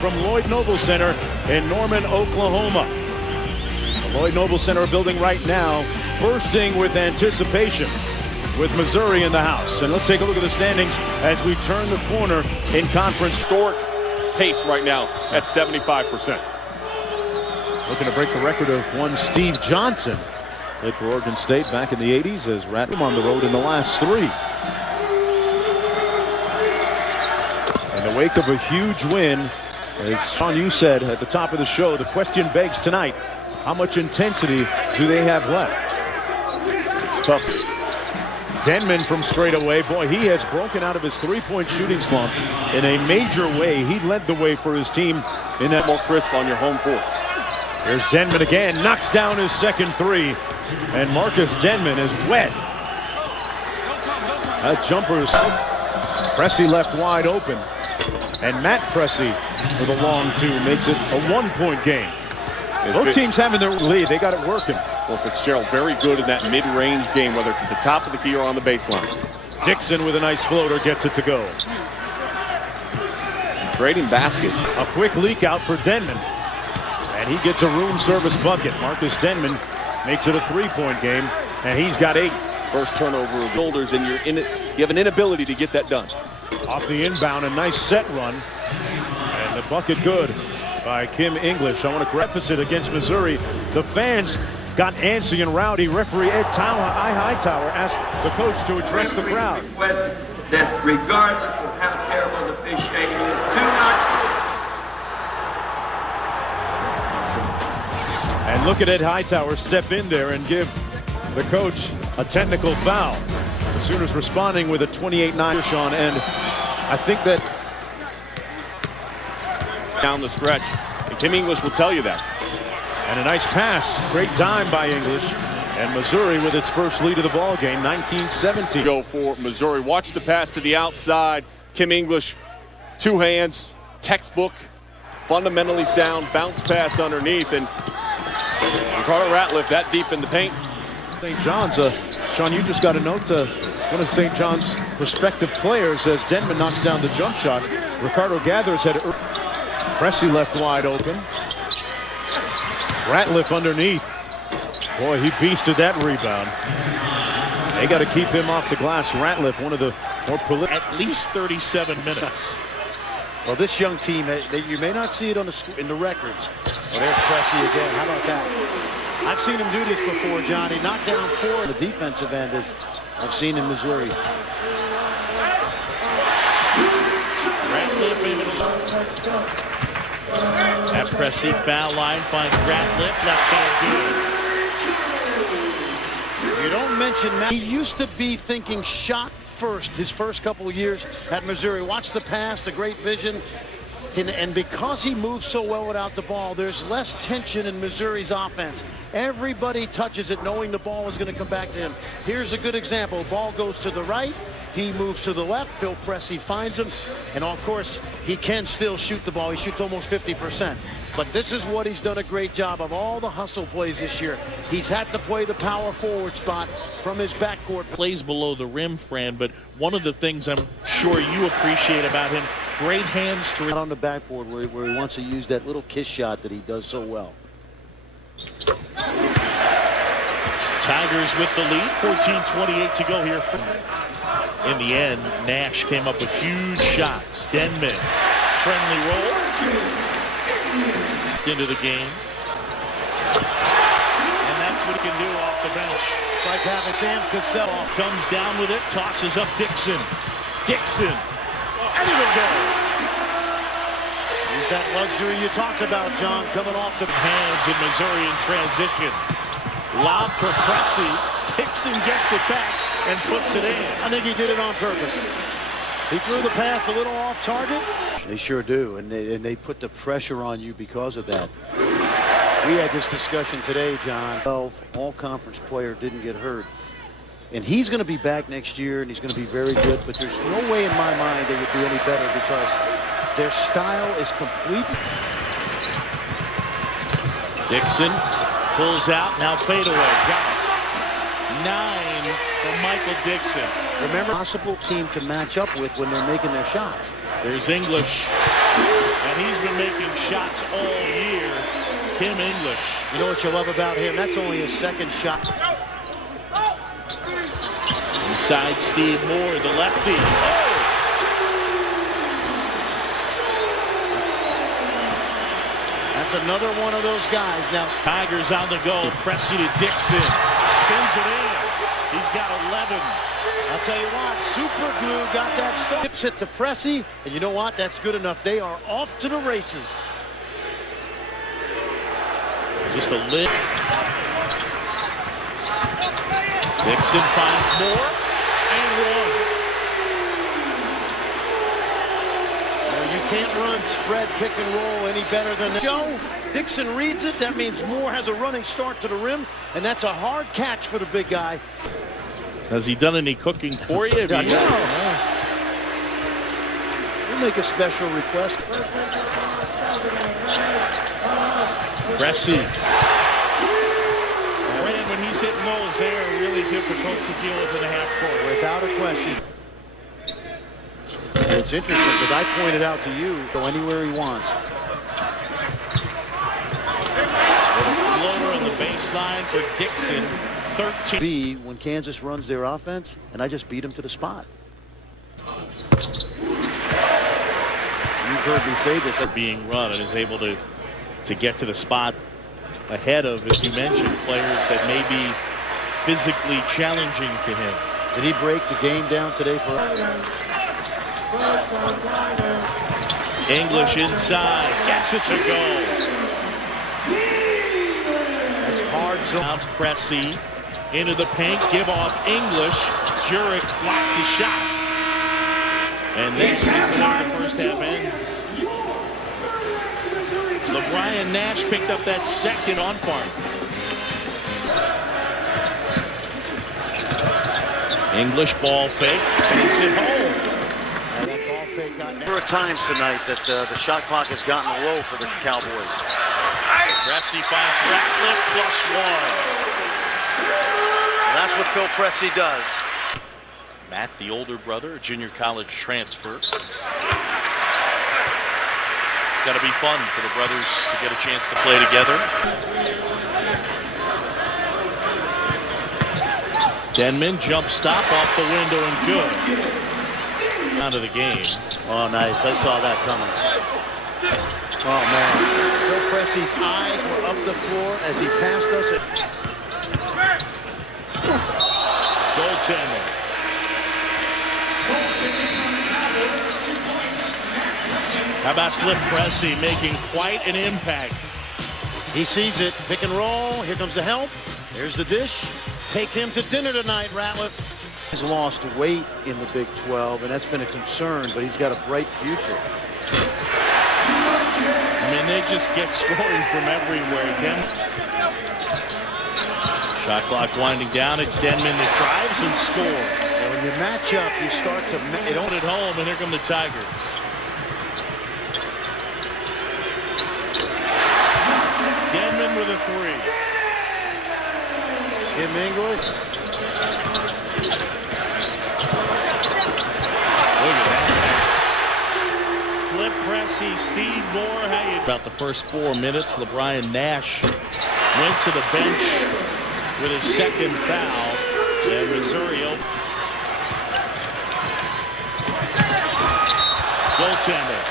From Lloyd Noble Center in Norman, Oklahoma. The Lloyd Noble Center building right now, bursting with anticipation with Missouri in the house. And let's take a look at the standings as we turn the corner in conference. Historic pace right now at 75%. Looking to break the record of one Steve Johnson. Played for Oregon State back in the 80s as Rattler on the road in the last three. In the wake of a huge win, as Sean, you said at the top of the show, the question begs tonight, how much intensity do they have left? It's tough. Denman from straight away. Boy, he has broken out of his three-point shooting slump in a major way. He led the way for his team in that. More crisp on your home court. Here's Denman again, knocks down his second three. And Marcus Denman is wet. That jumper is Pressey left wide open. And Matt Pressey with a long two makes it a one-point game. Both teams having their lead. They got it working. Well, Fitzgerald very good in that mid-range game, whether it's at the top of the key or on the baseline. Dixon with a nice floater gets it to go. Trading baskets. A quick leak out for Denman. And he gets a room service bucket. Marcus Denman makes it a three-point game, and he's got 8. First turnover of shoulders, and you have an inability to get that done. Off the inbound, a nice set run. And the bucket good by Kim English. I want to preface it against Missouri. The fans got antsy and rowdy. Referee Ed Hightower asked the coach to address the crowd. That regardless of how terrible the officiating is, do not. And look at Ed Hightower step in there and give the coach a technical foul. The Sooners responding with a 28-9 on, and I think that down the stretch, and Kim English will tell you that. And a nice pass, great dime by English, and Missouri with its first lead of the ball game, 19-17. Go for Missouri. Watch the pass to the outside. Kim English, two hands, textbook, fundamentally sound, bounce pass underneath, and Ricardo Ratliff that deep in the paint. St. John's, Sean, you just got a note to one of St. John's prospective players as Denman knocks down the jump shot. Ricardo Gathers had Pressey left wide open. Ratliff underneath. Boy, he beasted that rebound. They got to keep him off the glass. Ratliff, one of the more prolific. At least 37 minutes. Well, this young team, you may not see it on in the records. Well, there's Pressey again. How about that? I've seen him do this before, Johnny. Knocked down 4 on the defensive end, as I've seen in Missouri. Ratliff able to at Pressey, foul line, finds Ratliff, left hand good. You don't mention Matt. He used to be thinking shot first his first couple of years at Missouri. Watch the pass, the great vision. And because he moves so well without the ball, there's less tension in Missouri's offense. Everybody touches it knowing the ball is going to come back to him. Here's a good example. Ball goes to the right. He moves to the left. Phil Pressey finds him. And, of course, he can still shoot the ball. He shoots almost 50%. But this is what he's done a great job of. All the hustle plays this year. He's had to play the power forward spot from his backcourt. Plays below the rim, Fran, but one of the things I'm sure you appreciate about him, great hands to... Out on the backboard where he wants to use that little kiss shot that he does so well. Tigers with the lead, 14:28 to go here. In the end, Nash came up with huge shots. Denman, friendly roll into the game. And that's what he can do off the bench. It's like having Sam Cassell comes down with it, tosses up Dixon. Dixon, and it'll go. He's that luxury you talked about, John, coming off the hands in Missouri in transition. Lob for Pressey. Dixon gets it back and puts it in. I think he did it on purpose. He threw the pass a little off target. They sure do, and they put the pressure on you because of that. We had this discussion today, John. All-conference player didn't get hurt. And he's going to be back next year, and he's going to be very good. But there's no way in my mind they would be any better because their style is completely... Dixon pulls out, now fade away. Got it. 9 for Michael Dixon. Remember, possible team to match up with when they're making their shots. There's English. And he's been making shots all year. Kim English. You know what you love about him? That's only his second shot. Inside Steve Moore, the lefty. Oh! That's another one of those guys. Now Tigers on the go. Pressy to Dixon. Spins it in. He's got 11. I'll tell you what, super glue got that stuff. Tips it to Pressy, and you know what? That's good enough. They are off to the races. Just a lid. Dixon finds Moore and one. You can't run spread pick and roll any better than that. Joe, Dixon reads it. That means Moore has a running start to the rim, and that's a hard catch for the big guy. Has he done any cooking for you? No. We'll make a special request. Pressy. Brandon, when he's hitting those, they are really difficult to deal with in the half court. Without a question. It's interesting because I pointed out to you, go anywhere he wants. Floater on the baseline for Dixon. 13. B when Kansas runs their offense, and I just beat him to the spot. You've heard me say this. Being run and is able to get to the spot ahead of, as you mentioned, players that may be physically challenging to him. Did he break the game down today for us? English inside, gets it to go. That's hard zone. Out Pressy into the paint, give off English. Jurek blocked the shot. And that's how the first half ends. LeBron Nash picked up that second on farm. English ball fake, takes it home. That ball fake got there are times tonight that the shot clock has gotten low for the Cowboys. Pressy finds Ratcliffe +1. That's what Phil Pressy does. Matt, the older brother, a junior college transfer. It's got to be fun for the brothers to get a chance to play together. Denman jump stop off the window and good. Out of the game. Oh, nice. I saw that coming. Oh, man. Phil Pressy's eyes were up the floor as he passed us. Goaltender. How about Flip Pressy making quite an impact? He sees it. Pick and roll. Here comes the help. There's the dish. Take him to dinner tonight, Ratliff. He's lost weight in the Big 12, and that's been a concern, but he's got a bright future. I mean, they just get scoring from everywhere again. Shot clock winding down. It's Denman that drives and scores. And when you match up, you start to... It don't at home, and here come the Tigers. Denman with a three. Kim English. Look at that pass. Flip Pressy, Steve Moore. About the first 4 minutes, LeBron Nash went to the bench with his second foul. And Missouri open. Goaltender.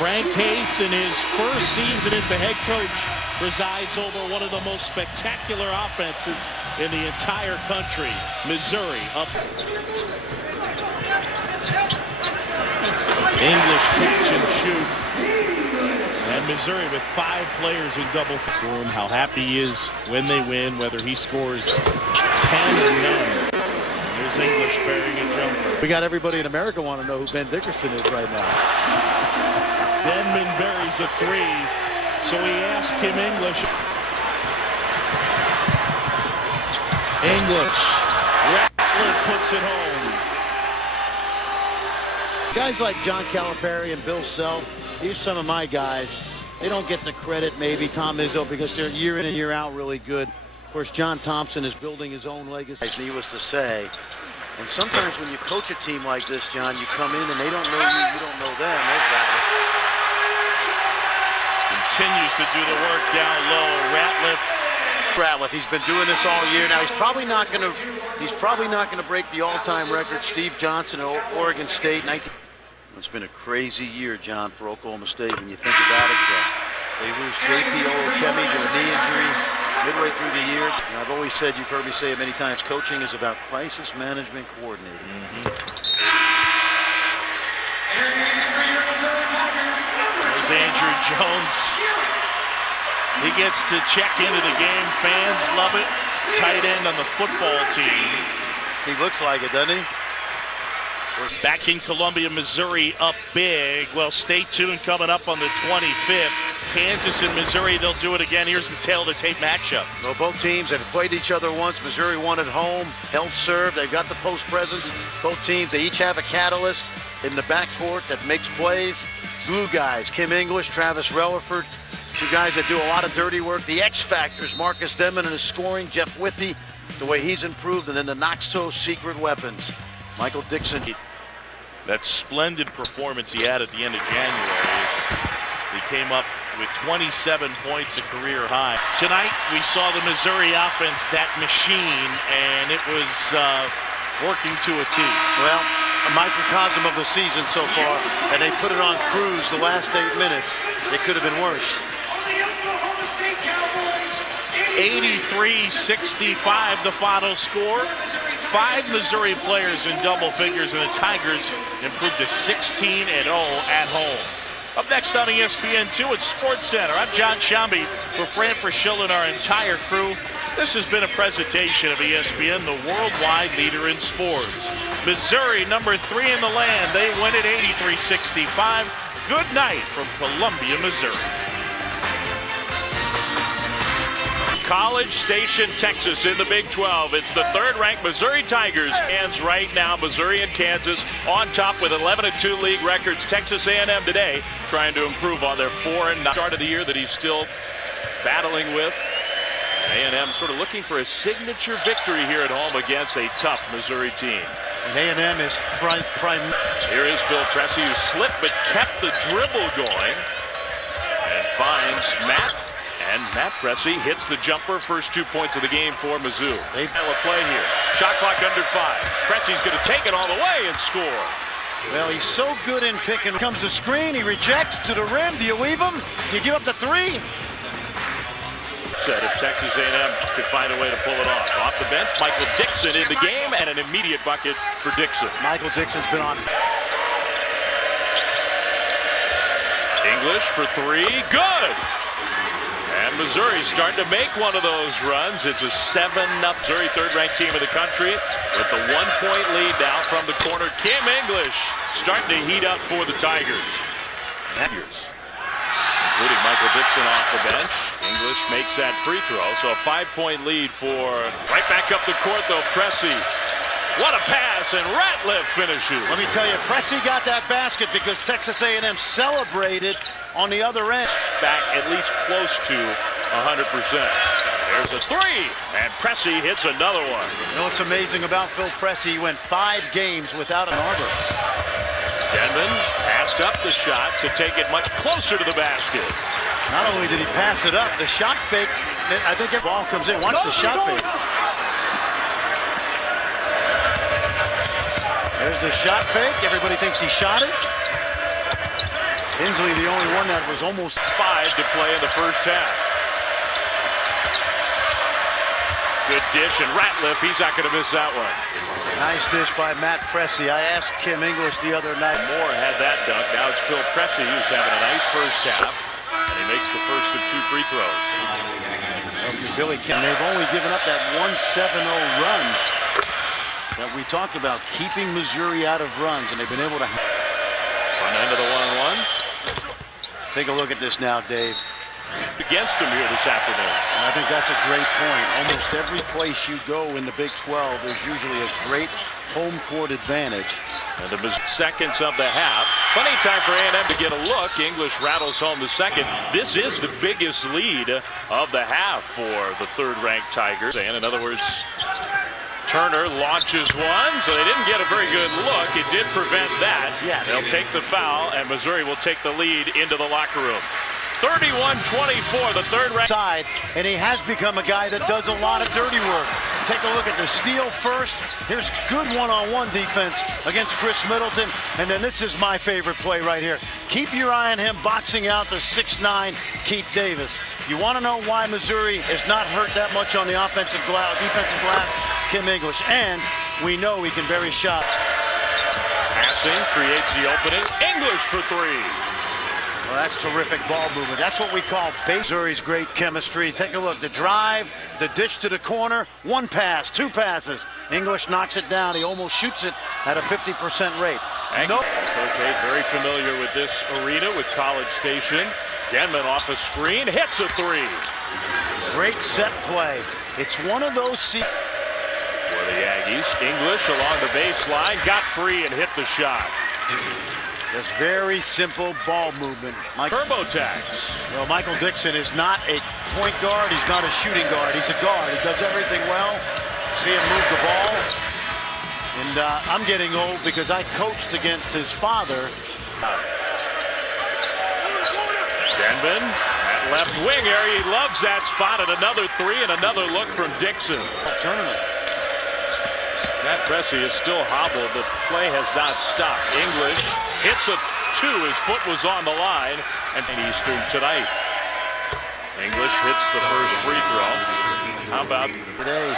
Frank Haith, in his first season as the head coach, presides over one of the most spectacular offenses in the entire country. Missouri up. English catch and shoot. And Missouri with 5 players in double form. How happy he is when they win, whether he scores 10 or none. Here's English burying a jumper. We got everybody in America want to know who Ben Dickerson is right now. Denman buries a three. So he asked Kim English. English. Ratcliffe puts it home. Guys like John Calipari and Bill Self, these are some of my guys. They don't get the credit, maybe, Tom Izzo, because they're year in and year out really good. Of course, John Thompson is building his own legacy. Needless to say, And sometimes when you coach a team like this, John, you come in and they don't know you, you don't know them. There's Ratliff. Continues to do the work down low. Ratliff, he's been doing this all year now. He's probably not going to break the all-time record. Steve Johnson at Oregon State. It's been a crazy year, John, for Oklahoma State when you think about it. They lose J.P. Olukemi to a knee injury midway through the year. And I've always said, you've heard me say it many times, coaching is about crisis management coordinating. There's Andrew Jones. He gets to check into the game. Fans love it. Tight end on the football team. He looks like it, doesn't he? Back in Columbia, Missouri, up big. Well, stay tuned. Coming up on the 25th, Kansas and Missouri, they'll do it again. Here's the tail of the tape matchup. Well, both teams have played each other once. Missouri won at home, held serve. They've got the post presence. Both teams, they each have a catalyst in the backcourt that makes plays. Glue guys, Kim English, Travis Relaford, two guys that do a lot of dirty work. The X factors, Marcus Denman and his scoring, Jeff Whitby, the way he's improved, and then the Knox-Toe secret weapons. Michael Dixon. That splendid performance he had at the end of January. He came up with 27 points, a career high. Tonight, we saw the Missouri offense, that machine, and it was working to a T. Well, a microcosm of the season so far, and they put it on cruise the last 8 minutes. It could have been worse. 83-65 the final score. 5 Missouri players in double figures, and the Tigers improved to 16-0 at home. Up next on ESPN2 at Sports Center, I'm John Shambi for Fran Fraschilla and our entire crew. This has been a presentation of ESPN, the worldwide leader in sports. Missouri, number 3 in the land. They win it 83-65. Good night from Columbia, Missouri. College Station, Texas in the Big 12. It's the third-ranked Missouri Tigers. Hands right now, Missouri and Kansas on top with 11-2 league records. Texas A&M today trying to improve on their 4-9 start of the year that he's still battling with. A&M sort of looking for a signature victory here at home against a tough Missouri team. And A&M is prime. Here is Phil Pressey, who slipped but kept the dribble going and finds Matt. And Matt Pressey hits the jumper. First 2 points of the game for Mizzou. They have a play here. Shot clock under 5. Pressey's going to take it all the way and score. Well, he's so good in picking. Comes the screen. He rejects to the rim. Do you leave him? Do you give up the 3? Said if Texas A&M could find a way to pull it off. Off the bench, Michael Dixon in the game, and an immediate bucket for Dixon. Michael Dixon's been on. English for 3. Good. And Missouri's starting to make one of those runs. It's a 7-0 Missouri, third-ranked team in the country with the 1-point lead now from the corner. Kim English starting to heat up for the Tigers. Including Michael Dixon off the bench. English makes that free throw, so a 5-point lead for right back up the court, though, Pressey. What a pass, and Ratliff finishes. Let me tell you, Pressey got that basket because Texas A&M celebrated on the other end. Back at least close to 100%. There's a 3, and Pressey hits another one. You know what's amazing about Phil Pressey? He went 5 games without an arbor. Denman passed up the shot to take it much closer to the basket. Not only did he pass it up, the shot fake, I think the ball comes in. Watch the shot fake. There's the shot fake. Everybody thinks he shot it. Inslee, the only one that was almost 5 to play in the first half. Good dish, and Ratliff, he's not going to miss that one. Nice dish by Matt Pressey. I asked Kim English the other night. Moore had that dunk. Now it's Phil Pressey who's having a nice first half, and he makes the first of 2 free throws. Billy Kim, they've only given up that 1-7-0 run that we talked about, keeping Missouri out of runs, and they've been able to. Front end of the 1-on-1. Take a look at this now, Dave. Against him here this afternoon. And I think that's a great point. Almost every place you go in the Big 12, there's usually a great home court advantage. And the seconds of the half. Plenty of time for A&M to get a look. English rattles home the second. This is the biggest lead of the half for the third-ranked Tigers. And in other words, Turner launches one, so they didn't get a very good look. It did prevent that. Yes. They'll take the foul, and Missouri will take the lead into the locker room. 31-24, the third ranked side, and he has become a guy that does a lot of dirty work. Take a look at the steal first. Here's good one-on-one defense against Chris Middleton, and then this is my favorite play right here. Keep your eye on him boxing out the 6'9" Keith Davis. You want to know why Missouri is not hurt that much on the defensive glass? Kim English, and we know he can bury shot. passing creates the opening. English for three. Well, that's terrific ball movement. That's what we call Missouri's great chemistry. Take a look. The drive, the dish to the corner, one pass, two passes. English knocks it down. He almost shoots it at a 50% rate. Nope. Coach Hayes very familiar with this arena with College Station. Denman off a screen, hits a three. Great set play. It's one of those For the Aggies, English along the baseline, got free and hit the shot. Just very simple ball movement. TurboTax. Well, Michael Dixon is not a point guard. He's not a shooting guard. He's a guard. He does everything well. See him move the ball. And I'm getting old because I coached against his father. Denman at left wing area. He loves that spot. And another three and another look from Dixon. Tournament. Matt Pressey is still hobbled. The play has not stopped. English hits a two. His foot was on the line. And Eastern tonight. English hits the first free throw. How about today?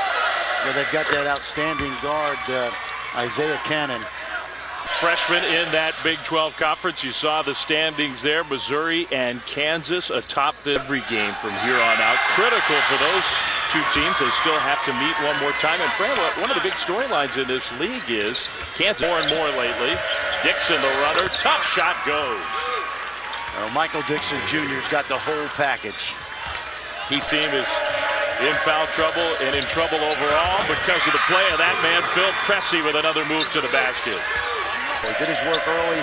Yeah, they've got that outstanding guard, Isaiah Cannon. Freshman in that Big 12 conference. You saw the standings there. Missouri and Kansas atop every game from here on out. Critical for those two teams. They still have to meet one more time. And Fran, one of the big storylines in this league is Kansas more and more lately. Dixon, the runner. Tough shot goes. Well, Michael Dixon Jr.'s got the whole package. His team is in foul trouble and in trouble overall because of the play of that man, Phil Pressey, with another move to the basket. He did his work early.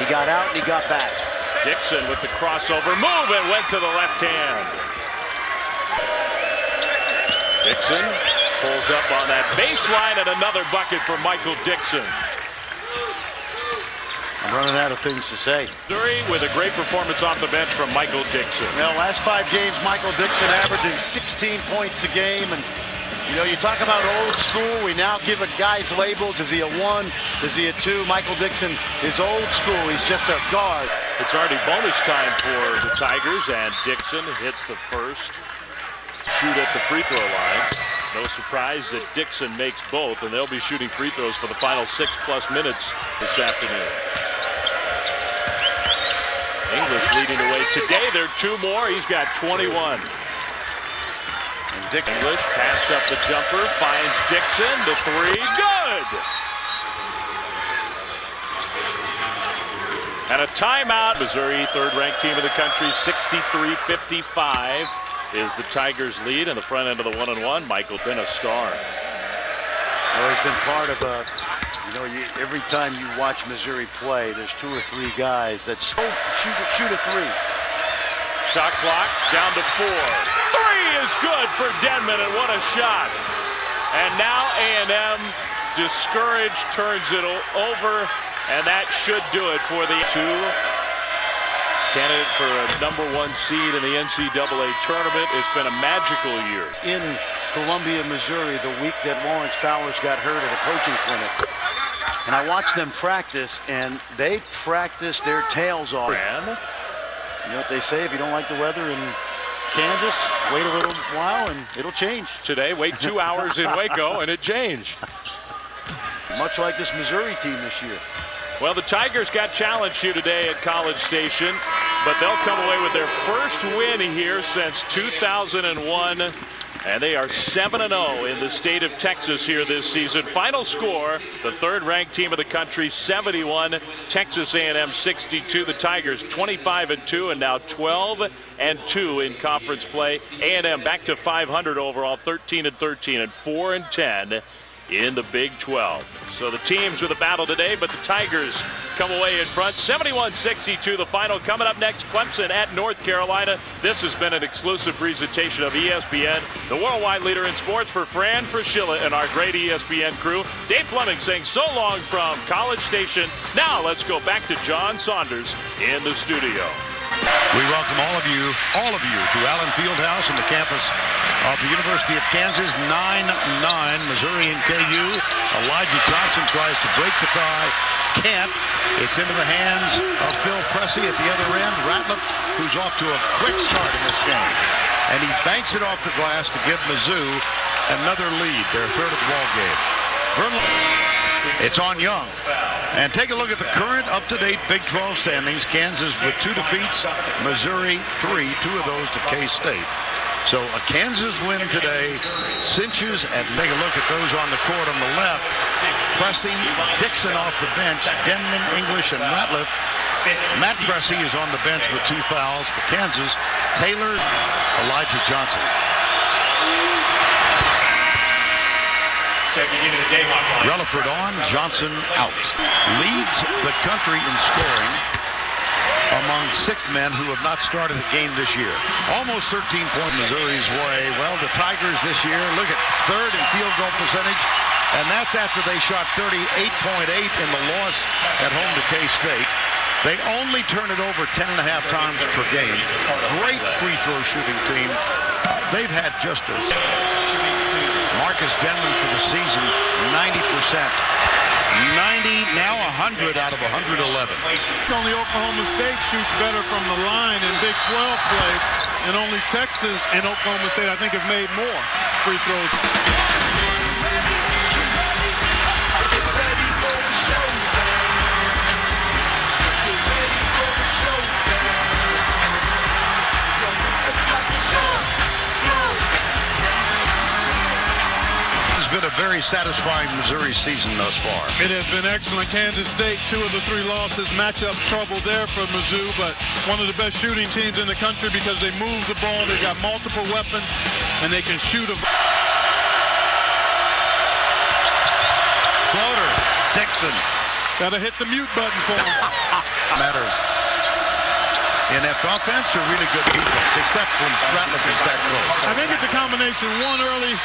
He got out and he got back. Dixon with the crossover move and went to the left hand. Dixon pulls up on that baseline and another bucket for Michael Dixon. I'm running out of things to say. Missouri with a great performance off the bench from Michael Dixon. Well, last 5 games, Michael Dixon averaging 16 points a game. And, you know, you talk about old school. We now give a guy's labels. Is he a 1? Is he a 2? Michael Dixon is old school. He's just a guard. It's already bonus time for the Tigers, and Dixon hits the first. Shoot at the free throw line. No surprise that Dixon makes both, and they'll be shooting free throws for the final 6+ minutes this afternoon. English leading the way today. There are 2 more. He's got 21. English passed up the jumper, finds Dixon. The three, good. And a timeout. Missouri, third-ranked team in the country, 63-55 is the Tigers' lead. In the front end of the one-on-one, Michael been a star. Well, he's been part of a. You know, every time you watch Missouri play, there's 2 or 3 guys that still shoot a 3. Shot clock down to 4. 3 is good for Denman, and what a shot. And now A&M discouraged, turns it over, and that should do it for the 2. Candidate for a #1 seed in the NCAA tournament. It's been a magical year. In Columbia, Missouri, the week that Lawrence Bowers got hurt at a coaching clinic. And I watched them practice, and they practice their tails off. You know what they say, if you don't like the weather in Kansas, wait a little while and it'll change. Today, wait 2 hours in Waco, and it changed. Much like this Missouri team this year. Well, the Tigers got challenged here today at College Station, but they'll come away with their first win here since 2001. And they are 7-0 in the state of Texas here this season. Final score, the third-ranked team of the country, 71. Texas A&M 62. The Tigers 25-2 and now 12-2 in conference play. A&M back to 500 overall, 13-13 and 4-10 in the Big 12. So the teams with a battle today, but the Tigers come away in front. 71-62 the final. Coming up next, Clemson at North Carolina. This has been an exclusive presentation of ESPN, the worldwide leader in sports. For Fran Fraschilla and our great ESPN crew, Dave Fleming saying so long from College Station. Now let's go back to John Saunders in the studio. We welcome all of you to Allen Fieldhouse and the campus of the University of Kansas. 9-9, Missouri and KU. Elijah Johnson tries to break the tie. Can't. It's into the hands of Phil Pressey at the other end. Ratliff, who's off to a quick start in this game. And he banks it off the glass to give Mizzou another lead, their third of the ball game. It's on Young. And take a look at the current up-to-date Big 12 standings. Kansas with 2 defeats, Missouri 3, 2 of those to K-State. So a Kansas win today cinches, and take a look at those on the court on the left. Pressey, Dixon off the bench, Denman, English, and Ratliff. Matt Pressey is on the bench with 2 fouls for Kansas. Taylor, Elijah Johnson. Relaford on, Johnson out. Leads the country in scoring among 6 men who have not started a game this year. Almost 13 points Missouri's way. Well, the Tigers this year, look at 3rd in field goal percentage, and that's after they shot 38.8 in the loss at home to K-State. They only turn it over 10.5 times per game. Great free throw shooting team. They've had just a Marcus Denman for the season, 90%. 90, now 100 out of 111. Only Oklahoma State shoots better from the line in Big 12 play, and only Texas and Oklahoma State, I think, have made more free throws. Been a very satisfying Missouri season thus far. It has been excellent. Kansas State, 2 of the 3 losses. Matchup trouble there for Mizzou, but one of the best shooting teams in the country because they move the ball. They got multiple weapons, and they can shoot a floater. Dixon. Got to hit the mute button for him. Matters. Inept offense or really good defense, except when Ratliff is that close. I think it's a combination. One early.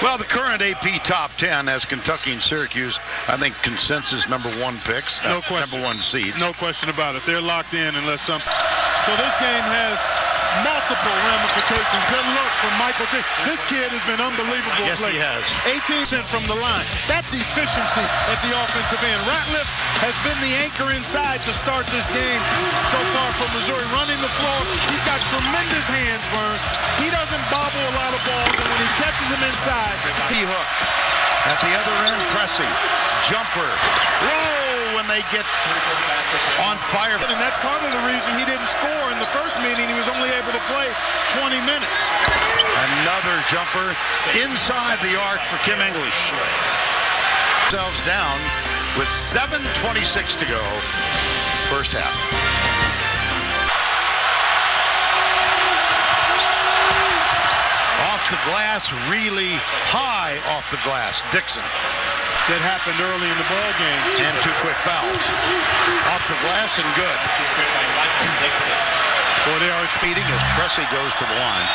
Well, the current AP top 10 has Kentucky and Syracuse, I think, consensus #1 picks. No question. #1 seeds. No question about it. They're locked in unless something. So this game has multiple ramifications. Good look from Michael Dick. This kid has been unbelievable. Yes, he has. 18% from the line. That's efficiency at the offensive end. Ratliff has been the anchor inside to start this game so far for Missouri. Running the floor. He's got tremendous hands, Vern. He doesn't bobble a lot of balls, and when he catches them inside. He hook. At the other end, Pressey. Jumper. Whoa, when they get on fire. And that's part of the reason he didn't score in the first meeting. He was only able to play 20 minutes. Another jumper inside the arc for Kim English. Themselves down with 7:26 to go. First half. Off the glass, really high off the glass. Dixon. That happened early in the ball game. And 2 quick fouls. Off the glass and good. Boy, they are speeding as Pressey goes to the line.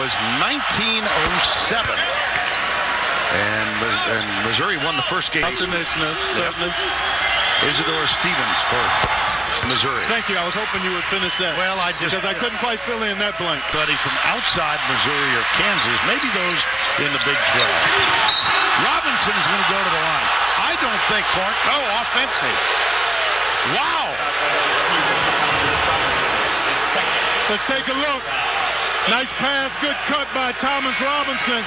Was 1907. And Missouri won the first game. Certainly. Isidore Stevens for Missouri. Thank you. I was hoping you would finish that. Well, because I couldn't quite fill in that blank. Buddy from outside Missouri or Kansas, maybe those in the Big 12. Robinson is going to go to the line. I don't think Clark. Oh, offensive. Wow. Let's take a look. Nice pass, good cut by Thomas Robinson.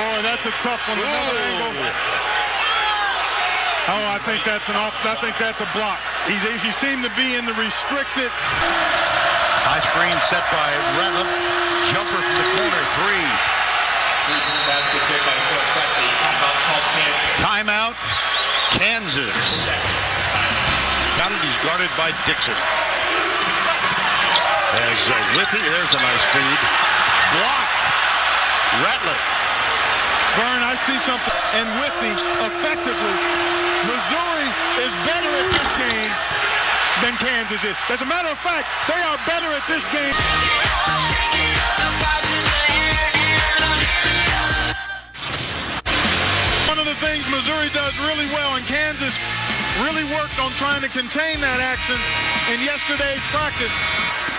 Boy, that's a tough one. Another angle. Oh, I think that's a block. He seemed to be in the restricted. High screen set by Ratliff. Jumper from the corner, 3. Timeout, Kansas. Got it, he's guarded by Dixon. As Withy, there's a nice feed. Blocked. Ratliff. Vern, I see something. And with the effectively, Missouri is better at this game than Kansas is. As a matter of fact, they are better at this game. One of the things Missouri does really well, and Kansas really worked on trying to contain that action in yesterday's practice.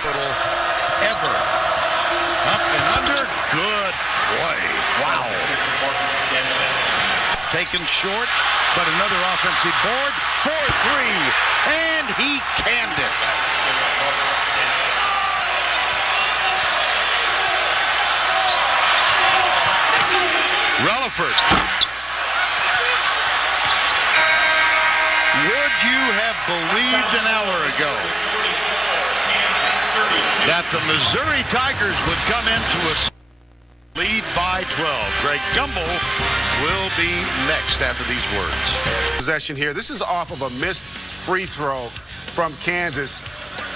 Ever. Up and under. Good play. Wow. Taken short, but another offensive board for three. And he canned it. Relaford. Would you have believed an hour ago that the Missouri Tigers would come into a lead by 12? Greg Gumbel will be next after these words. Possession here. This is off of a missed free throw from Kansas.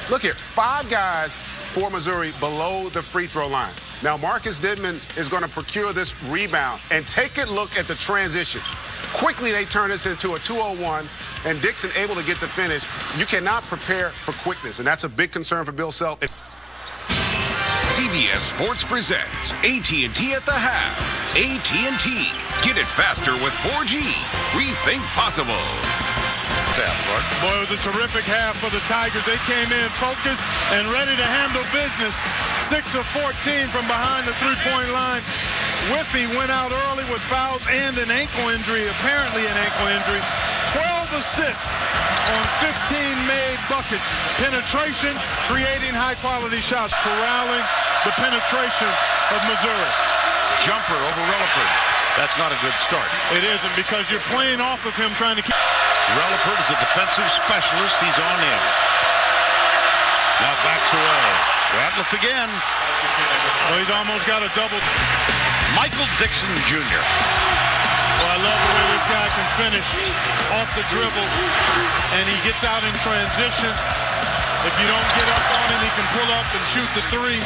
Look at 5 guys for Missouri below the free throw line. Now Marcus Didman is going to procure this rebound, and take a look at the transition. Quickly they turn this into a 2-on-1, and Dixon able to get the finish. You cannot prepare for quickness, and that's a big concern for Bill Self. CBS Sports presents AT&T at the half. AT&T. Get it faster with 4G. Rethink possible. Boy, it was a terrific half for the Tigers. They came in focused and ready to handle business. 6 of 14 from behind the three-point line. Withey went out early with fouls and an ankle injury, apparently an ankle injury. 12 assists on 15 made buckets. Penetration, creating high-quality shots, corralling the penetration of Missouri. Jumper over Relaford. That's not a good start. It isn't, because you're playing off of him, trying to keep... Relaford is a defensive specialist. He's on in. Now backs away. Ratliff again. Well, he's almost got a double. Michael Dixon Jr. Well, I love the way this guy can finish off the dribble, and he gets out in transition. If you don't get up on him, he can pull up and shoot the three.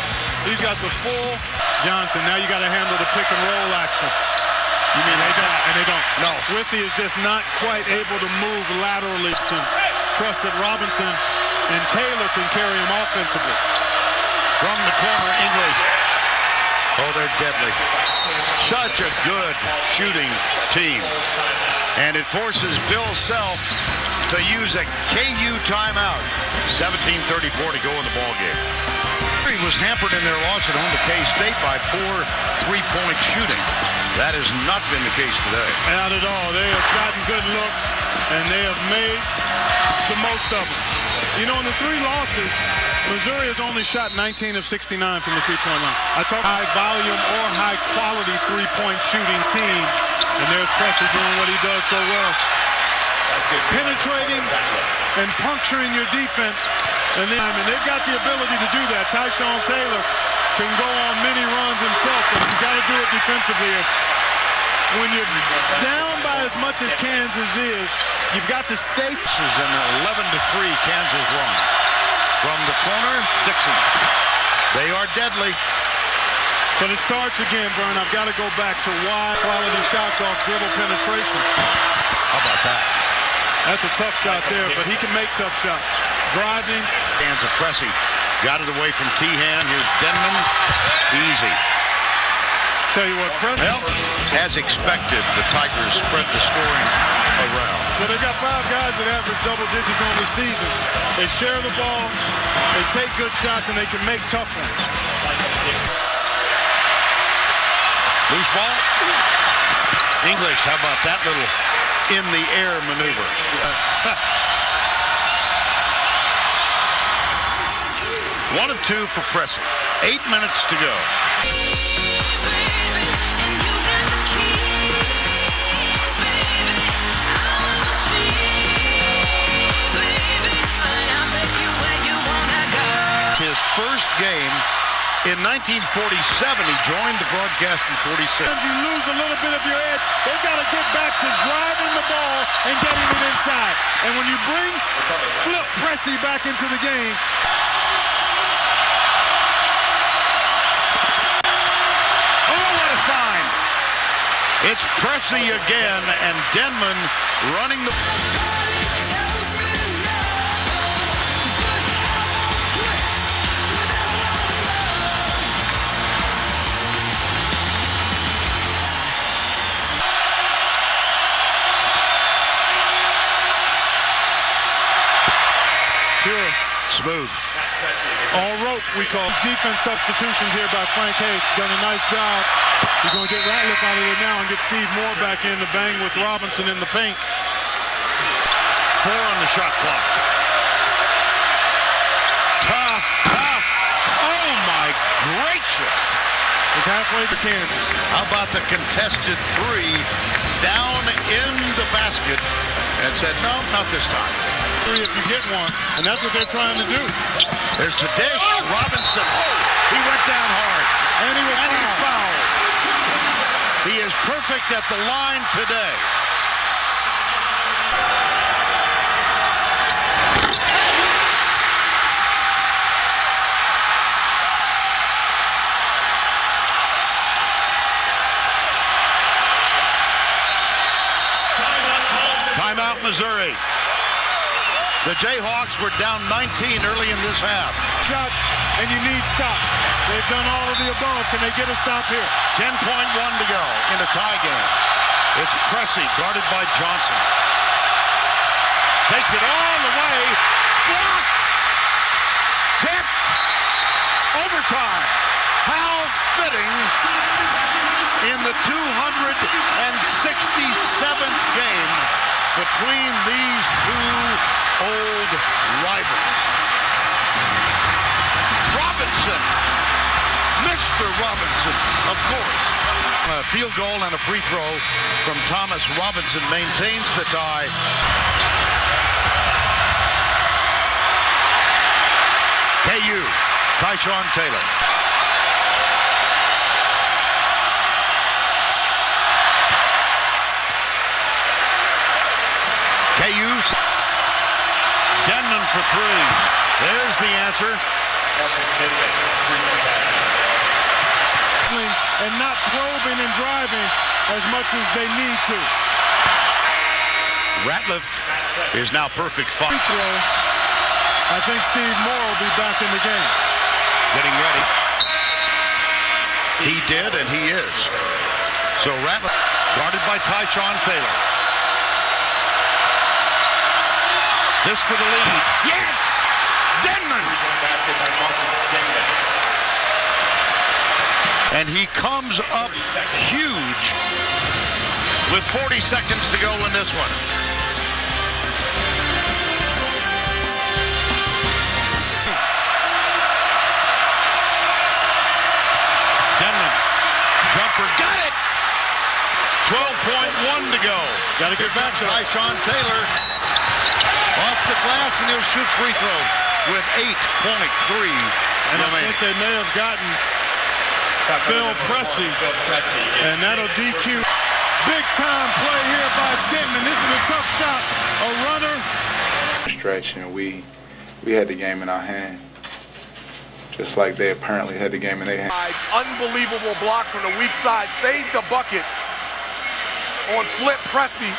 He's got the full. Johnson, now you got to handle the pick and roll action. You mean they don't? And they don't. No. Withey is just not quite able to move laterally. Trust that Robinson and Taylor can carry him offensively. From the corner, English. Oh, they're deadly. Such a good shooting team. And it forces Bill Self to use a KU timeout. 17:34 to go in the ballgame. He was hampered in their loss at home to K-State by poor three-point shooting. That has not been the case today. Not at all. They have gotten good looks, and they have made the most of them. You know, in the 3 losses, Missouri has only shot 19 of 69 from the three-point line. I talk high volume or high quality three-point shooting team, and there's Pressey doing what he does so well. Penetrating and puncturing your defense. And they've got the ability to do that. Tyshawn Taylor can go on many runs himself, but you got to do it defensively. When you're down by as much as Kansas is, you've got to stay. This is an 11-3 Kansas run. From the corner, Dixon. They are deadly. But it starts again, Vern. I've got to go back to wide quality shots off dribble penetration. How about that? That's a tough shot there, but he can make tough shots. Driving. Hands of Pressey. Got it away from Tehan. Here's Denman. Easy. Tell you what, well, as expected, the Tigers spread the scoring around. Well, they've got 5 guys that average double digits on the season. They share the ball, they take good shots, and they can make tough ones. Loose ball. English, how about that little in-the-air maneuver? 1 of 2 for Pressey. 8 minutes to go. His first game in 1947, he joined the broadcast in 46. Sometimes you lose a little bit of your edge. They've got to get back to driving the ball and getting it inside. And when you bring Flip Pressey back into the game, It's Pressey again, and Denman running the... Sure. Smooth. All rope, we call defense substitutions here by Frank Hayes. Done a nice job. He's going to get Ratliff out of there now and get Steve Moore back in to bang with Robinson in the paint. 4 on the shot clock. Tough. Oh, my gracious. It's halfway to Kansas. How about the contested 3 down in the basket and said, no, not this time. If you get one, and that's what they're trying to do. There's the dish. Robinson. Oh, he went down hard. And he's fouled. He is perfect at the line today. Timeout, Missouri. The Jayhawks were down 19 early in this half. Shots, and you need stops. They've done all of the above. Can they get a stop here? 10.1 to go in a tie game. It's Pressey, guarded by Johnson. Takes it all the way. Block! Tip! Overtime. How fitting in the 267th game between these two old rivals. Robinson, Mr. Robinson, of course. A field goal and a free throw from Thomas Robinson maintains the tie. KU, Tyshawn Taylor. KU's Denman for 3. There's the answer. And not probing and driving as much as they need to. Ratliff is now perfect. Free throw. I think Steve Moore will be back in the game. Getting ready. He did, and he is. So Ratliff, guarded by Tyshawn Taylor. This for the lead. Yes! Denman! And he comes up huge with 40 seconds to go in this one. Denman, jumper, got it! 12.1 to go. Got to get back to Tyshawn Taylor off the glass, and he'll shoot free throws with 8.3 and I think they may have gotten Phil Pressey, and that'll DQ. Big time play here by Denton. This is a tough shot. A runner. Stretch, and we had the game in our hand, just like they apparently had the game in their hand. Unbelievable block from the weak side. Saved the bucket on Flip Pressey.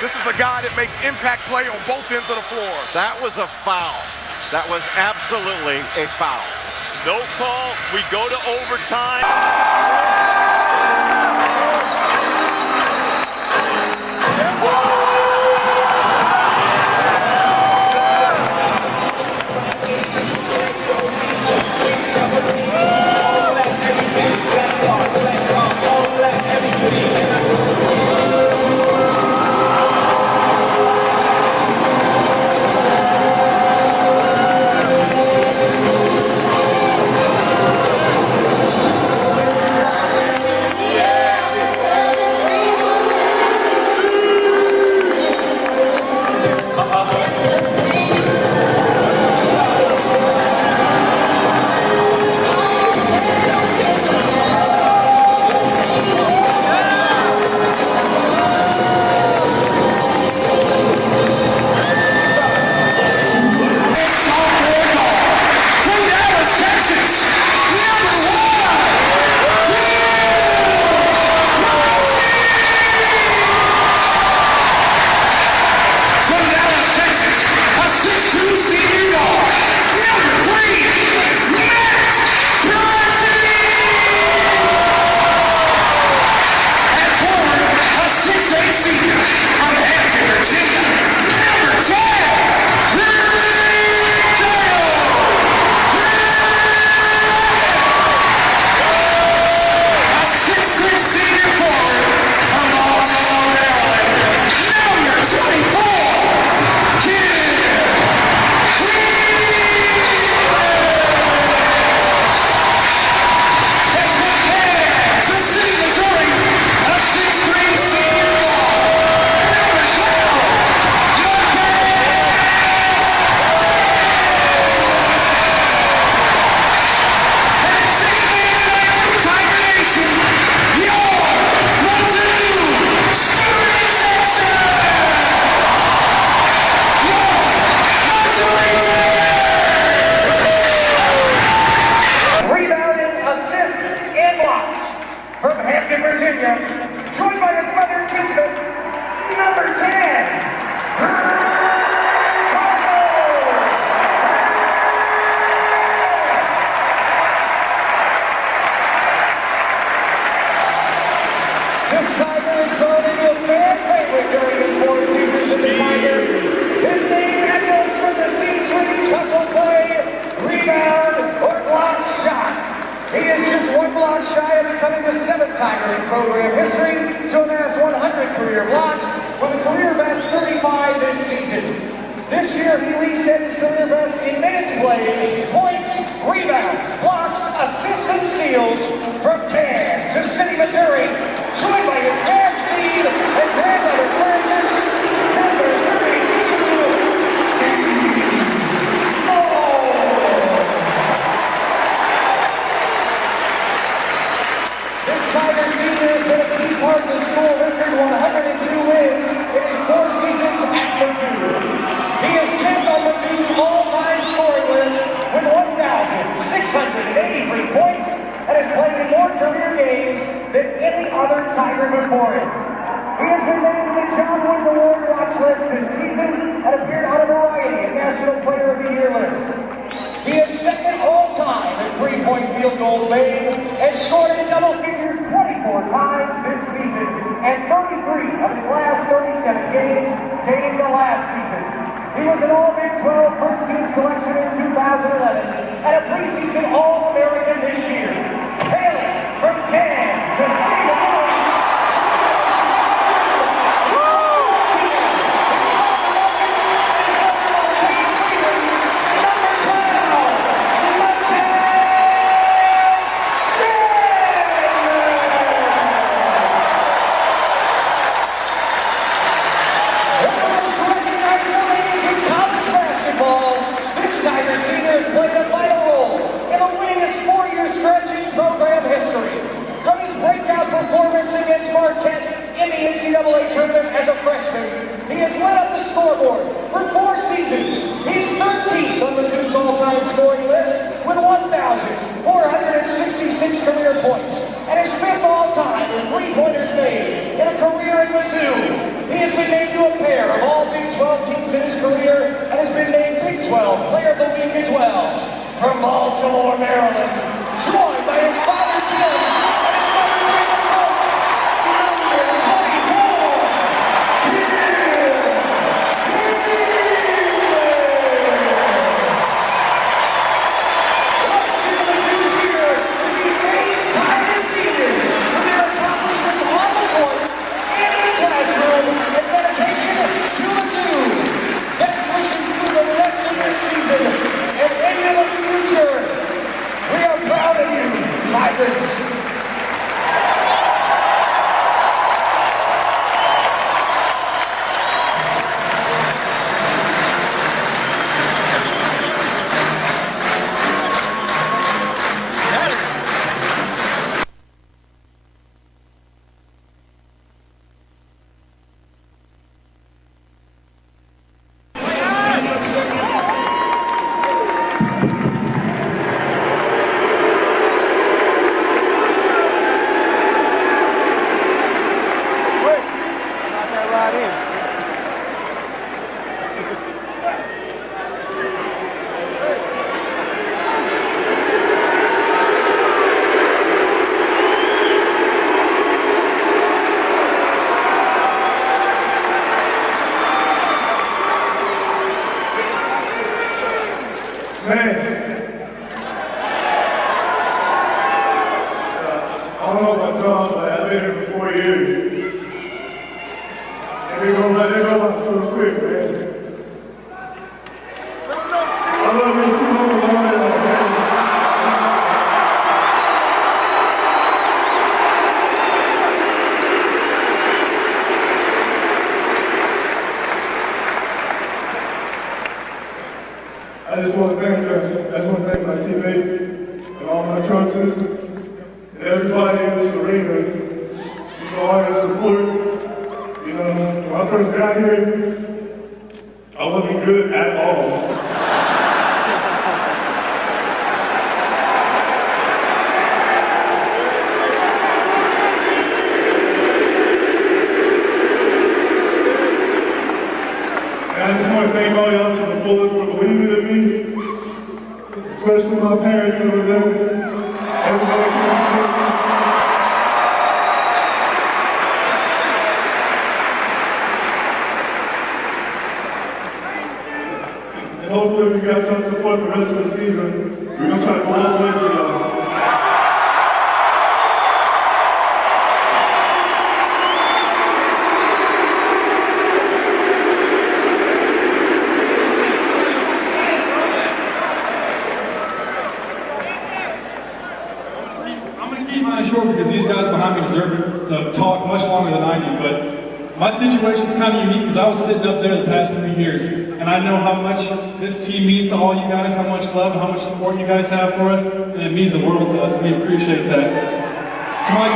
This is a guy that makes impact play on both ends of the floor. That was a foul. That was absolutely a foul. No call. We go to overtime. blocks shy of becoming the 7th Tiger in program history to amass 100 career blocks with a career best 35 this season. This year, he reset his career best in minutes played, points, rebounds, blocks, assists, and steals from Kansas City, Missouri. Joined by his dad, Steve, and grandmother, Francis, number 32, Steve Moore. This Tiger senior has been a key part of the school record 102 wins in his 4 seasons at Mizzou. He is 10th on Mizzou's all-time scoring list with 1,683 points and has played in more career games than any other Tiger before him. He has been named to the John Woods Award watch list this season and appeared on a variety of National Player of the Year lists. He is second all-time in three-point field goals made and scored in double figures 24 times this season and 33 of his last 37 games dating to last season. He was an All-Big 12 first-team selection in 2011 and a preseason All-American this year. Hailing from Kansas City, Missouri. NCAA tournament as a freshman. He has led up the scoreboard for 4 seasons. He's 13th on Mizzou's all-time scoring list with 1,466 career points and is 5th all-time in three-pointers made in a career in Mizzou. He has been named to a pair of all Big 12 teams in his career and has been named Big 12 Player of the Week as well. From Baltimore, Maryland, joined by his father, Kim, and his mother, Brenda Folks. I just want to thank my teammates and all my coaches and everybody in this arena. It's an honor and support. You know, when I first got here, I wasn't good at all. And I just want to thank all y'all to the fullest for believing in me, especially my parents over there. Everybody can support me. And hopefully we got y'all support the rest of the season. We're gonna try to go all the way for y'all. short because these guys behind me deserve to talk much longer than I do, but my situation is kind of unique because I was sitting up there the past 3 years, and I know how much this team means to all you guys, how much love and how much support you guys have for us, and it means the world to us, and we appreciate that. To my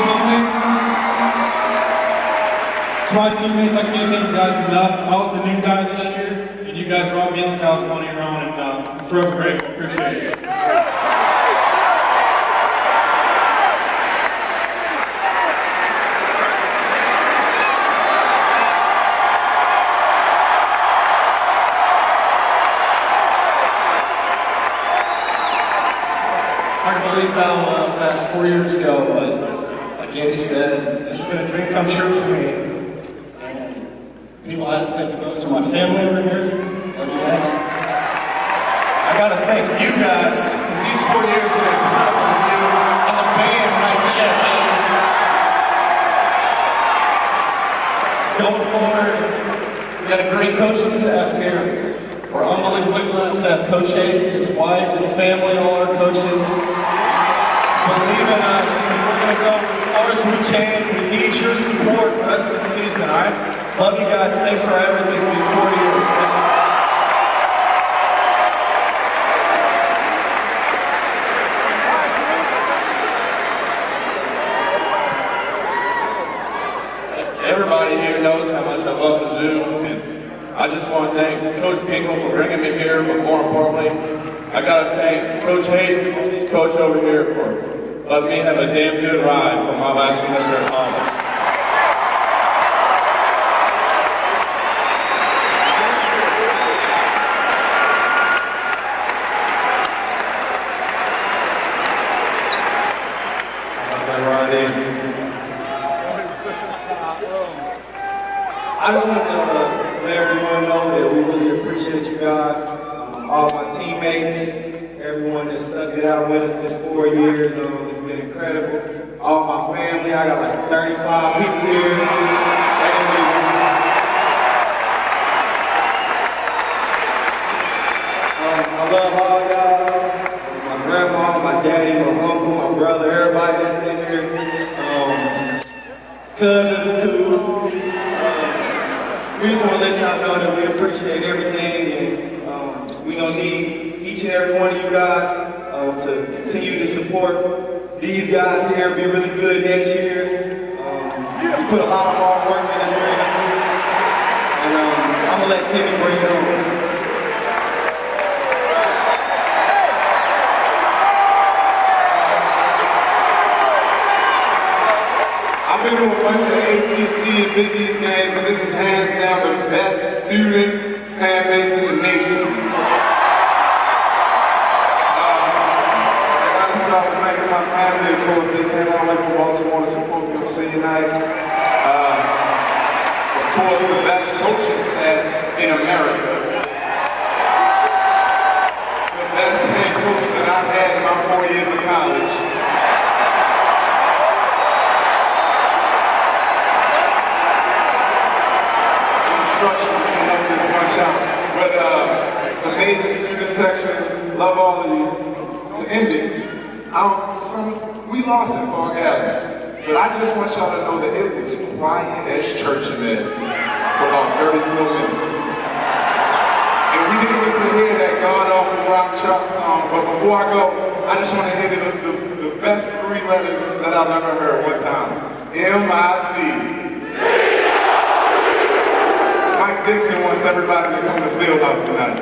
teammates, I can't thank you guys enough. I was the new guy this year, and you guys brought me in like I was one of your own, and I'm forever grateful. Appreciate it. I can't believe how fast 4 years ago, but like Andy said, this has been a dream come true for me. And people I have to thank the most of my family over here. Yes. I gotta thank you guys, because these 4 years have been incredible with you and the band right there. Going forward, we got a great coaching staff here. We're unbelievably blessed to have Coach Hayden, his wife, his family, all our coaches. Believe in us, because we're going to go as far as we can. We need your support the rest of the season, all right? Love you guys. Thanks for everything these 4 years. Everybody here knows how much I love Mizzou, and I just want to thank Coach Pingle for bringing me here, but more importantly, I got to thank Coach Hayden, coach over here, for letting me have a damn good ride for my last semester at college. I just want to let everyone know that we really appreciate you guys, all my teammates, everyone that stuck it out with us this 4 years. It's been incredible. All my family, I got like 35 people here. I love all y'all. My grandma, my daddy, my uncle, my brother, everybody that's in here. Cousins too. We just want to let y'all know that we appreciate everything, and we're going to need each and every one of you guys to continue to support these guys here, be really good next year. We put a lot of hard work in this ring, and I'm going to let Kenny bring it on. I've been to a bunch of ACC and Big East games, but this is hands down the best student fan base in the nation. I gotta start with thanking my family, of course. They came all the way from Baltimore to support me on senior night. Of course, the best coaching staff in America. The best head coach that I've had in my 4 years of college. But amazing student section, love all of you. To end it, we lost at Fog Alley, but I just want y'all to know that it was quiet as church in there for about 34 minutes. And we didn't get to hear that god-awful rock chalk song, but before I go, I just want to hear the best 3 letters that I've ever heard one time. M-I-C. Mike Dixon wants everybody to come to Fieldhouse tonight.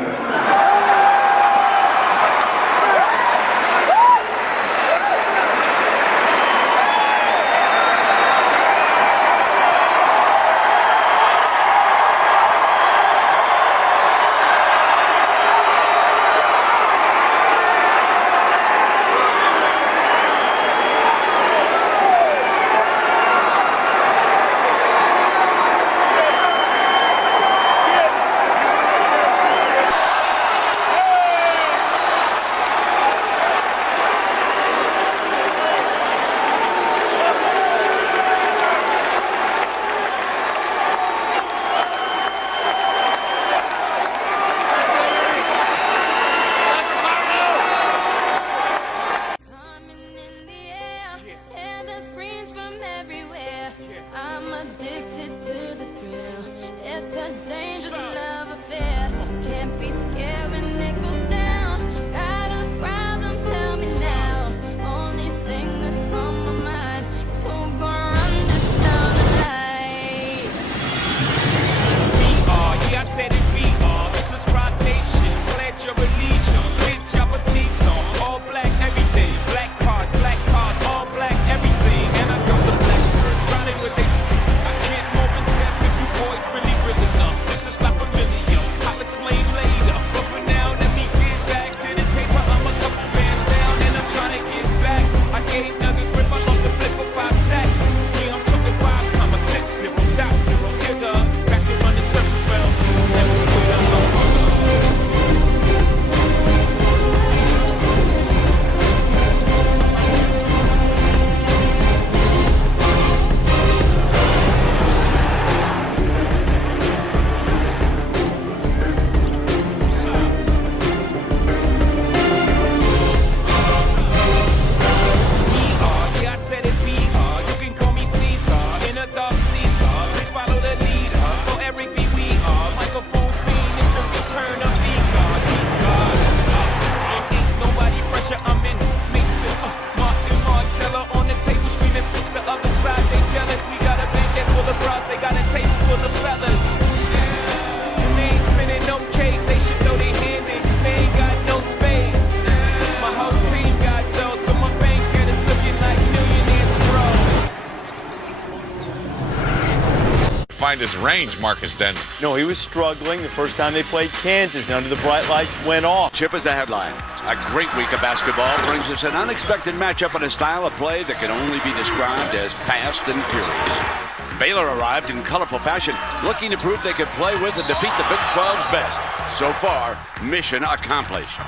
find his range, Marcus Denman. No, he was struggling the first time they played Kansas. None of the bright lights went off. Chip is a headline. A great week of basketball brings us an unexpected matchup and a style of play that can only be described as fast and furious. Baylor arrived in colorful fashion, looking to prove they could play with and defeat the Big 12's best. So far, mission accomplished.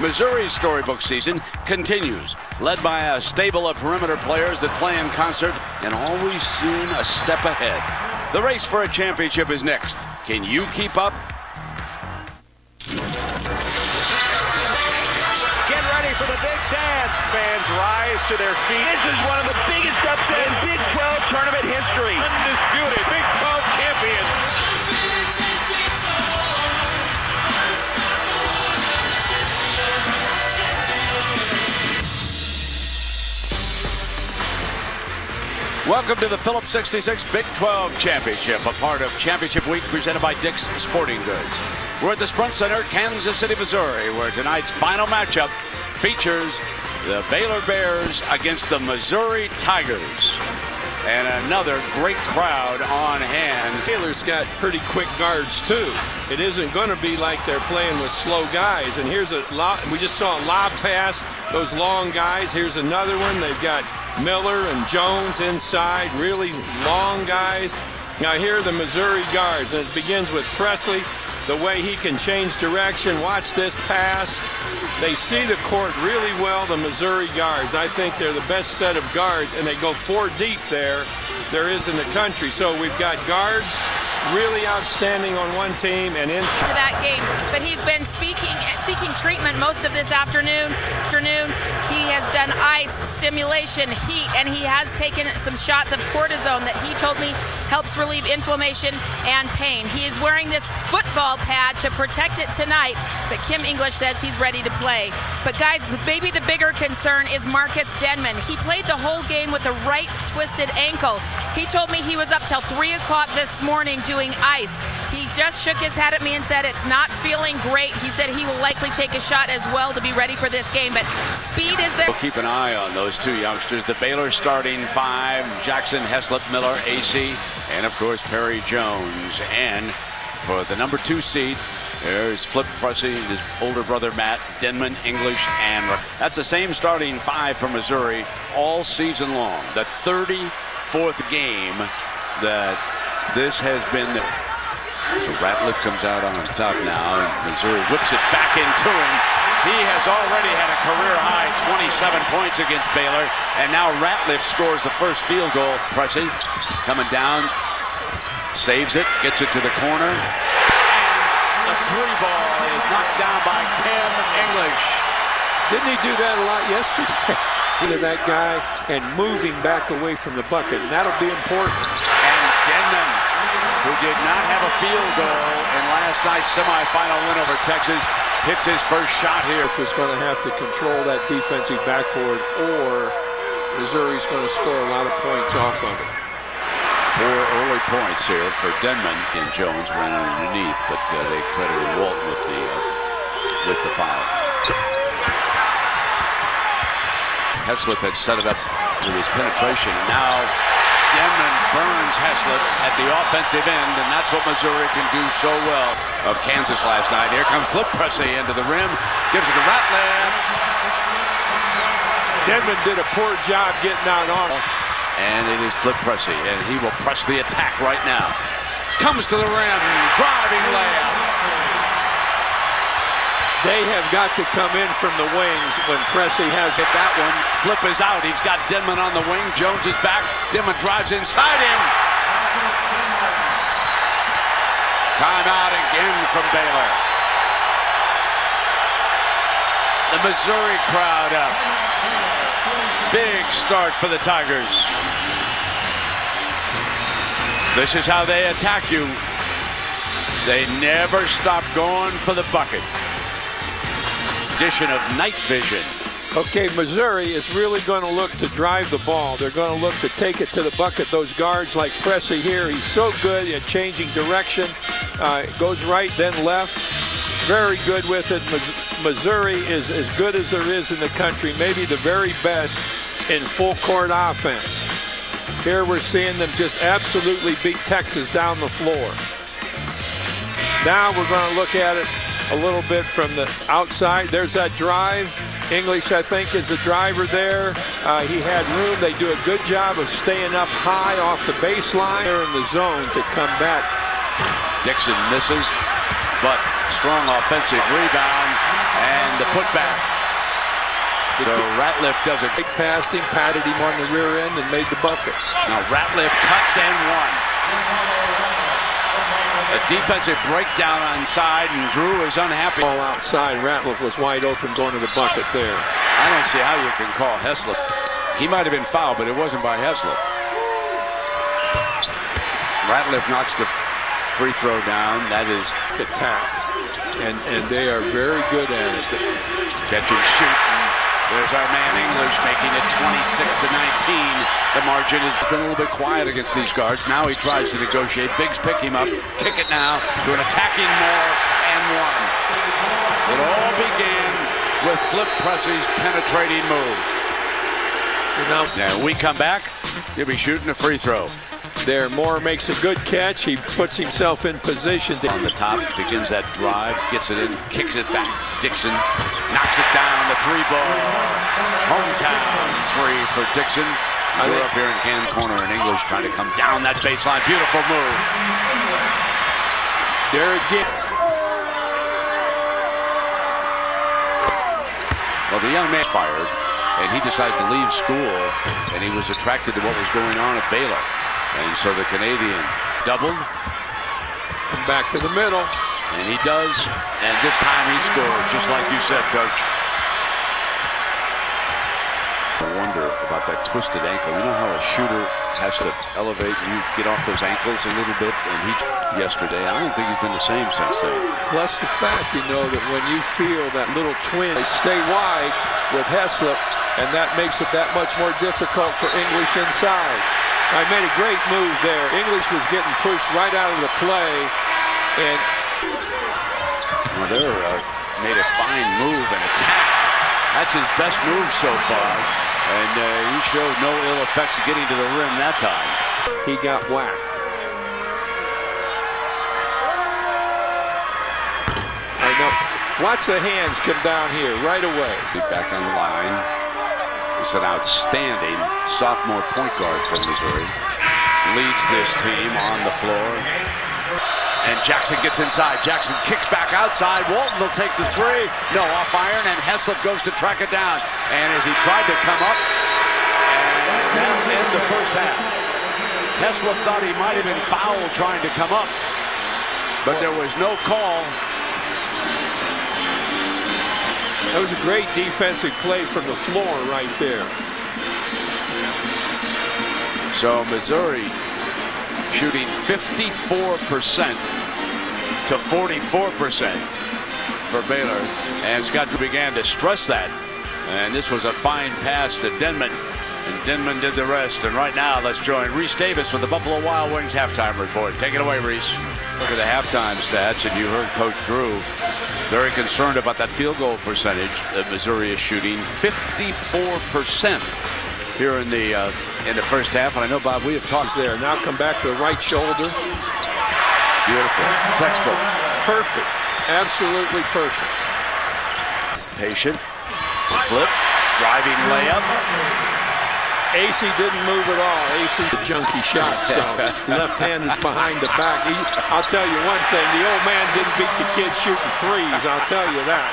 Missouri's storybook season continues, led by a stable of perimeter players that play in concert and always seem a step ahead. The race for a championship is next. Can you keep up? Get ready for the big dance. Fans rise to their feet. This is one of the biggest upsets in Big 12 tournament history. Undisputed Big 12 champions. Welcome to the Phillips 66 Big 12 Championship, a part of Championship Week presented by Dick's Sporting Goods. We're at the Sprint Center, Kansas City, Missouri, where tonight's final matchup features the Baylor Bears against the Missouri Tigers. And another great crowd on hand. Baylor's got pretty quick guards too. It isn't going to be like they're playing with slow guys. And here's a lot. We just saw a lob pass. Those long guys. Here's another one. They've got Miller and Jones inside. Really long guys. Now here are the Missouri guards. And it begins with Presley. The way he can change direction. Watch this pass. They see the court really well, the Missouri guards. I think they're the best set of guards, and they go 4 deep there is in the country. So we've got guards really outstanding on one team and inside. To that game, but he's been seeking treatment most of this afternoon. He has done ice, stimulation, heat, and he has taken some shots of cortisone that he told me helps relieve inflammation and pain. He is wearing this football pad to protect it tonight, but Kim English says he's ready to play. But guys, maybe the bigger concern is Marcus Denman. He played the whole game with a right twisted ankle. He told me he was up till 3 o'clock this morning doing ice. He just shook his head at me and said it's not feeling great. He said he will likely take a shot as well to be ready for this game, but speed is there. We'll keep an eye on those two youngsters. The Baylor starting 5, Jackson, Heslop, Miller, AC, and of course Perry Jones. And for the number 2 seed, there's Flip Pressey, his older brother Matt, Denman, English, and that's the same starting 5 for Missouri all season long. The 34th game that this has been. So Ratliff comes out on top now, and Missouri whips it back into him. He has already had a career-high 27 points against Baylor, and now Ratliff scores the first field goal. Pressey coming down, saves it, gets it to the corner, and the 3 ball is knocked down by Kim English. Didn't he do that a lot yesterday? To that guy and moving back away from the bucket, and that'll be important. And Denman, who did not have a field goal in last night's semifinal win over Texas, hits his first shot here. Is going to have to control that defensive backboard, or Missouri's going to score a lot of points off of it. 4 early points here for Denman, and Jones went underneath, but they credited Walton with the foul. Heslop had set it up with his penetration, and now Denman burns Heslop at the offensive end, and that's what Missouri can do so well of Kansas last night. Here comes Flip Pressey into the rim, gives it to Ratliff. Denman did a poor job getting out on him. And it is Flip Pressey, and he will press the attack right now. Comes to the rim, driving layup. They have got to come in from the wings when Pressey has hit that one. Flip is out. He's got Denman on the wing. Jones is back. Denman drives inside him. Timeout again from Baylor. The Missouri crowd up. Big start for the Tigers. This is how they attack you. They never stop going for the bucket. Edition of night vision. Okay, Missouri is really going to look to drive the ball. They're going to look to take it to the bucket. Those guards like Pressey here, he's so good at changing direction. Goes right, then left. Very good with it. Missouri is as good as there is in the country, maybe the very best in full court offense. Here we're seeing them just absolutely beat Texas down the floor. Now we're going to look at it a little bit from the outside. There's that drive. English, I think, is the driver there. He had room. They do a good job of staying up high off the baseline. They're in the zone to come back. Dixon misses, but strong offensive rebound and the putback. So Ratliff does it. Big passed him, patted him on the rear end, and made the bucket. Now Ratliff cuts and one. A defensive breakdown inside, and Drew is unhappy. All outside, Ratliff was wide open going to the bucket there. I don't see how you can call Heslop. He might have been fouled, but it wasn't by Heslop. Ratliff knocks the free throw down. That is attack, and they are very good at it. Catch and shoot. There's our man English making it 26-19. The margin has been a little bit quiet against these guards. Now he tries to negotiate. Biggs pick him up. Kick it now to an attacking Moore and one. It all began with Flip Pressey's penetrating move. Now we come back, he'll be shooting a free throw. There, Moore makes a good catch. He puts himself in position. On the top, begins that drive, gets it in, kicks it back. Dixon knocks it down, the three ball. Hometown three for Dixon. We're up here in Cannon corner in English trying to come down that baseline. Beautiful move. There again. Well, the young man fired, and he decided to leave school, and he was attracted to what was going on at Baylor. And so the Canadian doubled. Come back to the middle. And he does. And this time he scores, just like you said, Coach. I wonder about that twisted ankle. You know how a shooter has to elevate and you get off those ankles a little bit? And he, yesterday, I don't think he's been the same since then. Plus the fact, you know, that when you feel that little twin, they stay wide with Heslop, and that makes it that much more difficult for English inside. I made a great move there. English was getting pushed right out of the play, and well, they made a fine move and attacked. That's his best move so far, and he showed no ill effects getting to the rim that time. He got whacked. I know. Watch the hands come down here right away. Back on the line. He's an outstanding sophomore point guard from Missouri. Leads this team on the floor. And Jackson gets inside. Jackson kicks back outside. Walton will take the three. No, off iron, and Heslop goes to track it down. And as he tried to come up, and that'll end the first half. Heslop thought he might have been fouled trying to come up, but there was no call. That was a great defensive play from the floor right there. So Missouri shooting 54% to 44% for Baylor. And Scott began to stress that. And this was a fine pass to Denman. And Denman did the rest. And right now, let's join Reese Davis with the Buffalo Wild Wings halftime report. Take it away, Reese. Look at the halftime stats, and you heard Coach Drew very concerned about that field goal percentage that Missouri is shooting. 54% here in the first half. And I know, Bob, we have talked there. Now come back to the right shoulder. Beautiful. Textbook. Perfect. Absolutely perfect. Patient. Flip. Driving layup. AC didn't move at all. AC's a junky shot, so left-handed's behind the back. I'll tell you one thing, the old man didn't beat the kid shooting threes, I'll tell you that.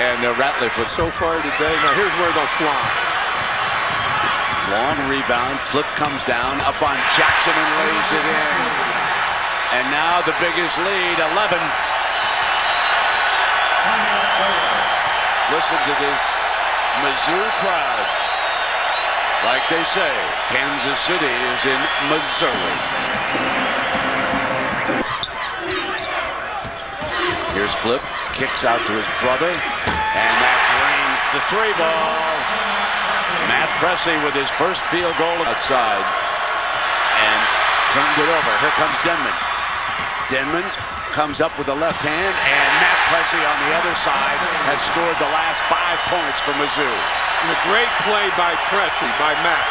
And Ratliff was so far today. Now here's where they'll fly. Long rebound, Flip comes down, up on Jackson and lays it in. And now the biggest lead, 11. Listen to this Mizzou crowd. Like they say, Kansas City is in Missouri. Here's Flip, kicks out to his brother, and that drains the three ball. Matt Pressey with his first field goal outside, and turned it over. Here comes Denman. Denman comes up with the left hand, and Matt Pressey on the other side has scored the last 5 points for Mizzou. And a great play by Pressey, by Matt.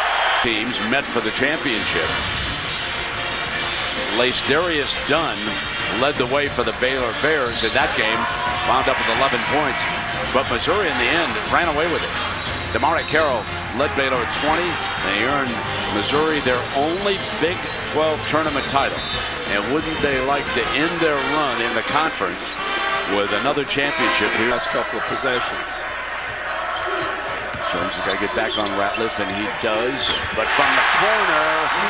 teams met for the championship. Darius Dunn led the way for the Baylor Bears in that game, wound up with 11 points. But Missouri in the end ran away with it. Damari Carroll led Baylor at 20. They earned Missouri their only Big 12 tournament title. And wouldn't they like to end their run in the conference with another championship here? Last couple of possessions. Jones has got to get back on Ratliff, and he does. But from the corner,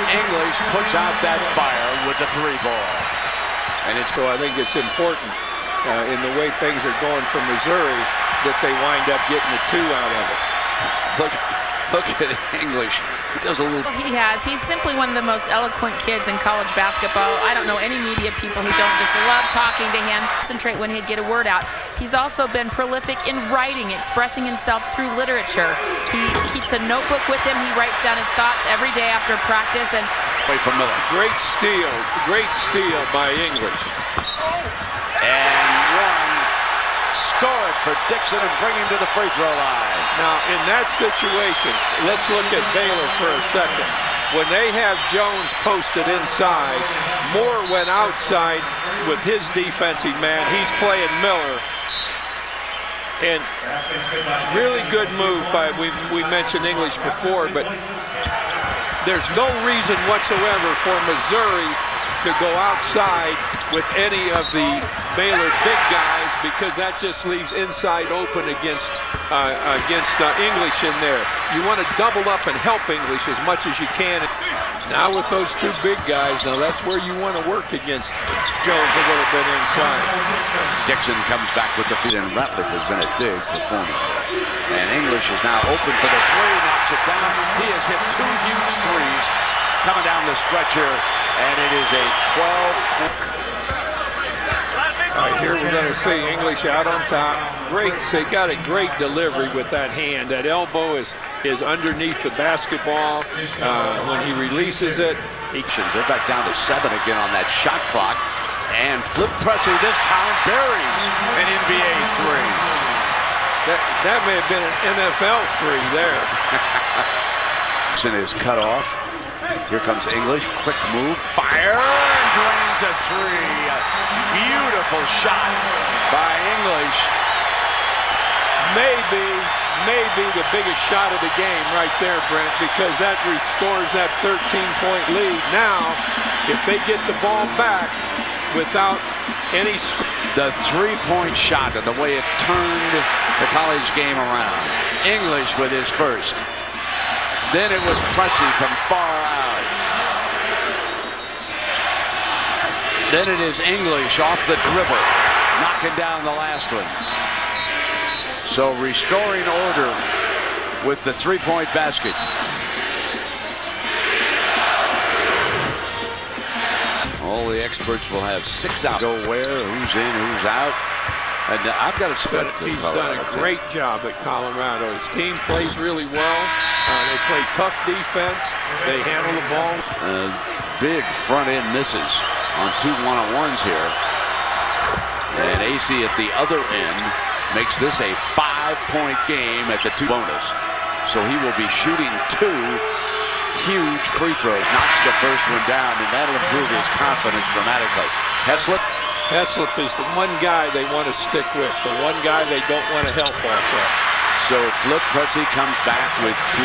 English puts out that fire with the 3-ball. And so I think it's important in the way things are going for Missouri that they wind up getting the 2 out of it. Look at English. He does a little. He's simply one of the most eloquent kids in college basketball. I don't know any media people who don't just love talking to him. Concentrate when he'd get a word out. He's also been prolific in writing, expressing himself through literature. He keeps a notebook with him. He writes down his thoughts every day after practice. And wait for Miller. Great steal by English. And one. Score it for Dixon and bring him to the free throw line. Now, in that situation, let's look at Baylor for a second. When they have Jones posted inside, Moore went outside with his defensive man. He's playing Miller. And really good move by, we mentioned English before, but there's no reason whatsoever for Missouri to go outside with any of the Baylor big guys, because that just leaves inside open against English in there. You want to double up and help English as much as you can. Now with those 2 big guys, now that's where you want to work against Jones a little bit inside. Dixon comes back with the feet, and Ratliff has been a big performer. And English is now open for the 3, knocks it down. He has hit 2 huge threes coming down the stretch here, and it is a 12. All right, here we're going to see English out on top. They got a great delivery with that hand. That elbow is underneath the basketball when he releases it. They're back down to 7 again on that shot clock. And Flip Presley this time buries an NBA 3. That may have been an NFL 3 there. Dixon is cut off. Here comes English, quick move, fire, and drains a 3. Beautiful shot by English. Maybe the biggest shot of the game right there, Brent, because that restores that 13-point lead. Now, if they get the ball back without any... The 3-point shot and the way it turned the college game around. English with his first. Then it was Pressey from far out. Then it is English off the dribble, knocking down the last one. So restoring order with the 3-point basket. All the experts will have 6 out. Go where, who's in, who's out. And I've got to start. He's done a great job at Colorado. His team plays really well. They play tough defense. They handle the ball. Big front end misses on 2 1-on-1s here. And AC at the other end makes this a 5-point game at the 2 bonus. So he will be shooting 2 huge free throws. Knocks the first one down, and that'll improve his confidence dramatically. Heslop is the one guy they want to stick with, the one guy they don't want to help off of. So Flip Pressey comes back with 2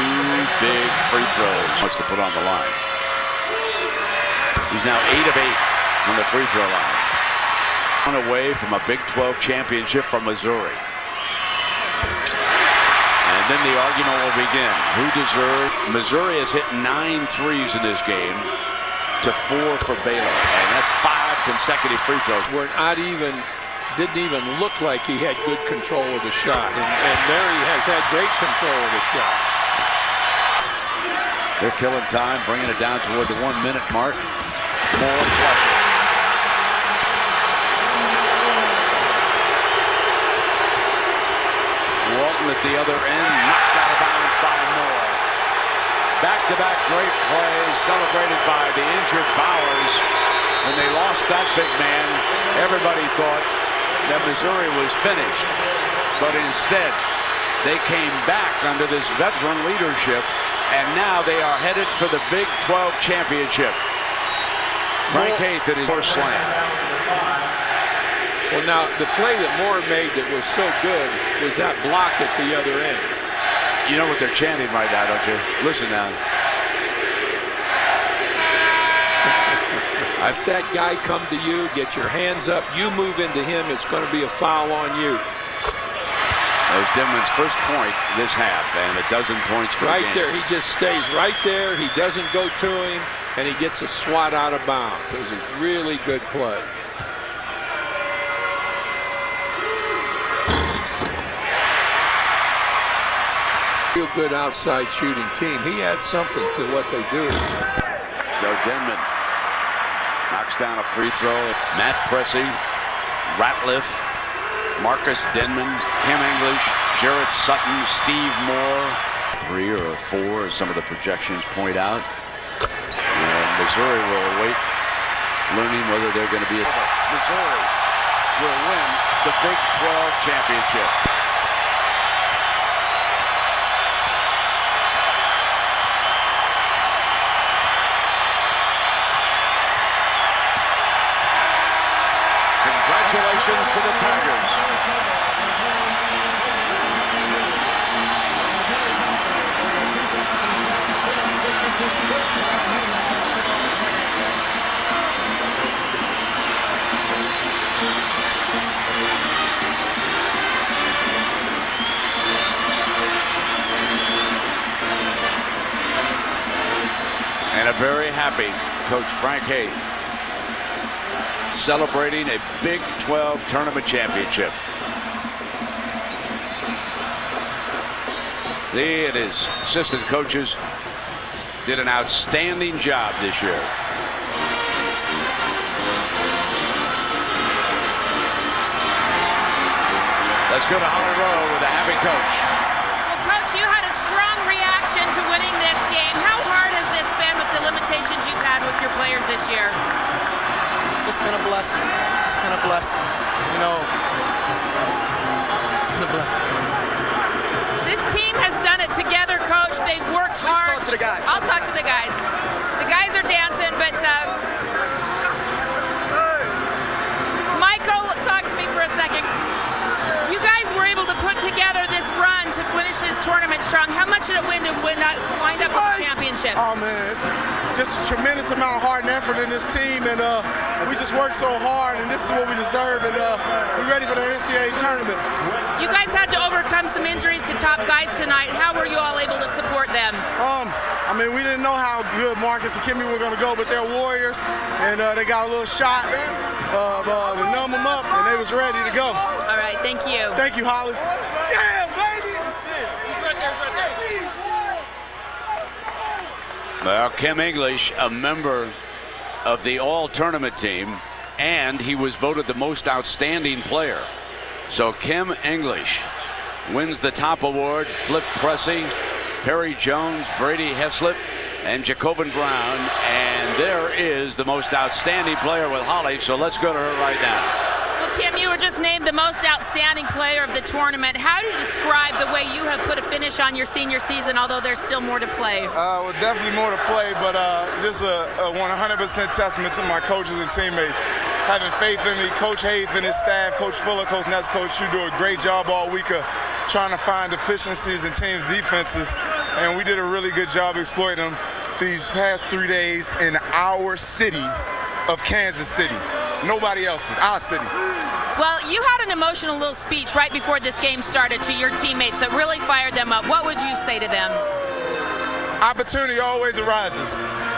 big free throws. Wants to put on the line. He's now 8 of 8 on the free throw line. On away from a Big 12 championship from Missouri. And then the argument will begin. Who deserved? Missouri has hit 9 threes in this game to 4 for Baylor. And that's 5 consecutive free throws. Didn't even look like he had good control of the shot. And there he has had great control of the shot. They're killing time, bringing it down toward the 1-minute mark. More flushes. Walton at the other end, knocked out of bounds by Moore. Back-to-back great plays celebrated by the injured Bowers. When they lost that big man, everybody thought that Missouri was finished. But instead, they came back under this veteran leadership And now they are headed for the Big 12 championship. Frank Haith at his first slam. Well, now, the play that Moore made that was so good was that block at the other end. You know what they're chanting right now, don't you? Listen now. If that guy come to you, get your hands up, you move into him, it's going to be a foul on you. There's Denman's first point this half, and a dozen points for right the game. There. He just stays right there. He doesn't go to him, and he gets a swat out of bounds. It was a really good play. Real good outside shooting team. He adds something to what they do. Joe Denman knocks down a free throw. Matt Pressey, Ratliff, Marcus Denman, Kim English, Jarrett Sutton, Steve Moore. 3 or 4, as some of the projections point out. And Missouri will await learning whether they're going to be. Missouri will win the Big 12 championship. Congratulations to the Tigers. And a very happy Coach Frank Haith, celebrating a Big 12 tournament championship. He and his assistant coaches did an outstanding job this year. Let's go to Holly Rowe with a happy coach. Well, Coach, you had a strong reaction to winning this game. How hard has this been with the limitations you've had with your players this year? It's just been a blessing. It's been a blessing. You know, it's just been a blessing. This team has done it together, Coach. They've worked hard. Talk to the guys. I'll talk to the guys. The guys are dancing, but Michael, talk to me for a second. You guys were able to put together this run to finish this tournament strong. How much did it win to wind up with the championship? Oh, man, it's just a tremendous amount of heart and effort in this team, and we just worked so hard, and this is what we deserve, and we're ready for the NCAA tournament. You guys had to overcome some injuries to top guys tonight. How were you all able to support them? I mean, we didn't know how good Marcus and Kimmy were going to go, but they're warriors, and they got a little shot to numb them up, and they was ready to go. All right, thank you. Thank you, Holly. Yeah, baby! He's right there. Well, Kim English, a member of the all-tournament team, and he was voted the most outstanding player. So Kim English wins the top award. Flip Pressey, Perry Jones, Brady Heslip, and Jacobin Brown. And there is the most outstanding player with Holly, so let's go to her right now. Well, Kim, you were just named the most outstanding player of the tournament. How do you describe the way you have put a finish on your senior season, although there's still more to play? Well, definitely more to play, but just a 100% testament to my coaches and teammates. Having faith in me, Coach Haith and his staff, Coach Fuller, Coach Ness, Coach Shu do a great job all week of trying to find deficiencies in teams' defenses, and we did a really good job exploiting them these past 3 days in our city of Kansas City. Nobody else's, our city. Well, you had an emotional little speech right before this game started to your teammates that really fired them up. What would you say to them? Opportunity always arises.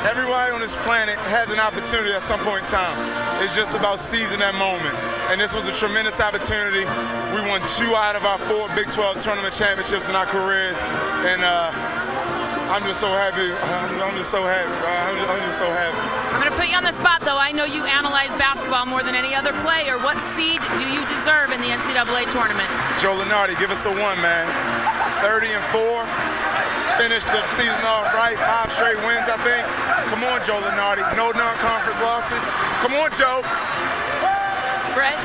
Everybody on this planet has an opportunity at some point in time. It's just about seizing that moment. And this was a tremendous opportunity. We won 2 out of our 4 Big 12 tournament championships in our careers. And I'm just so happy. I'm just so happy. I'm just so happy. I'm going to put you on the spot, though. I know you analyze basketball more than any other player. What seed do you deserve in the NCAA tournament? Joe Lunardi, give us a 1, man. 30-4. Finished the season off right. 5 straight wins, I think. Come on, Joe Lunardi. No non-conference losses. Come on, Joe. Brett?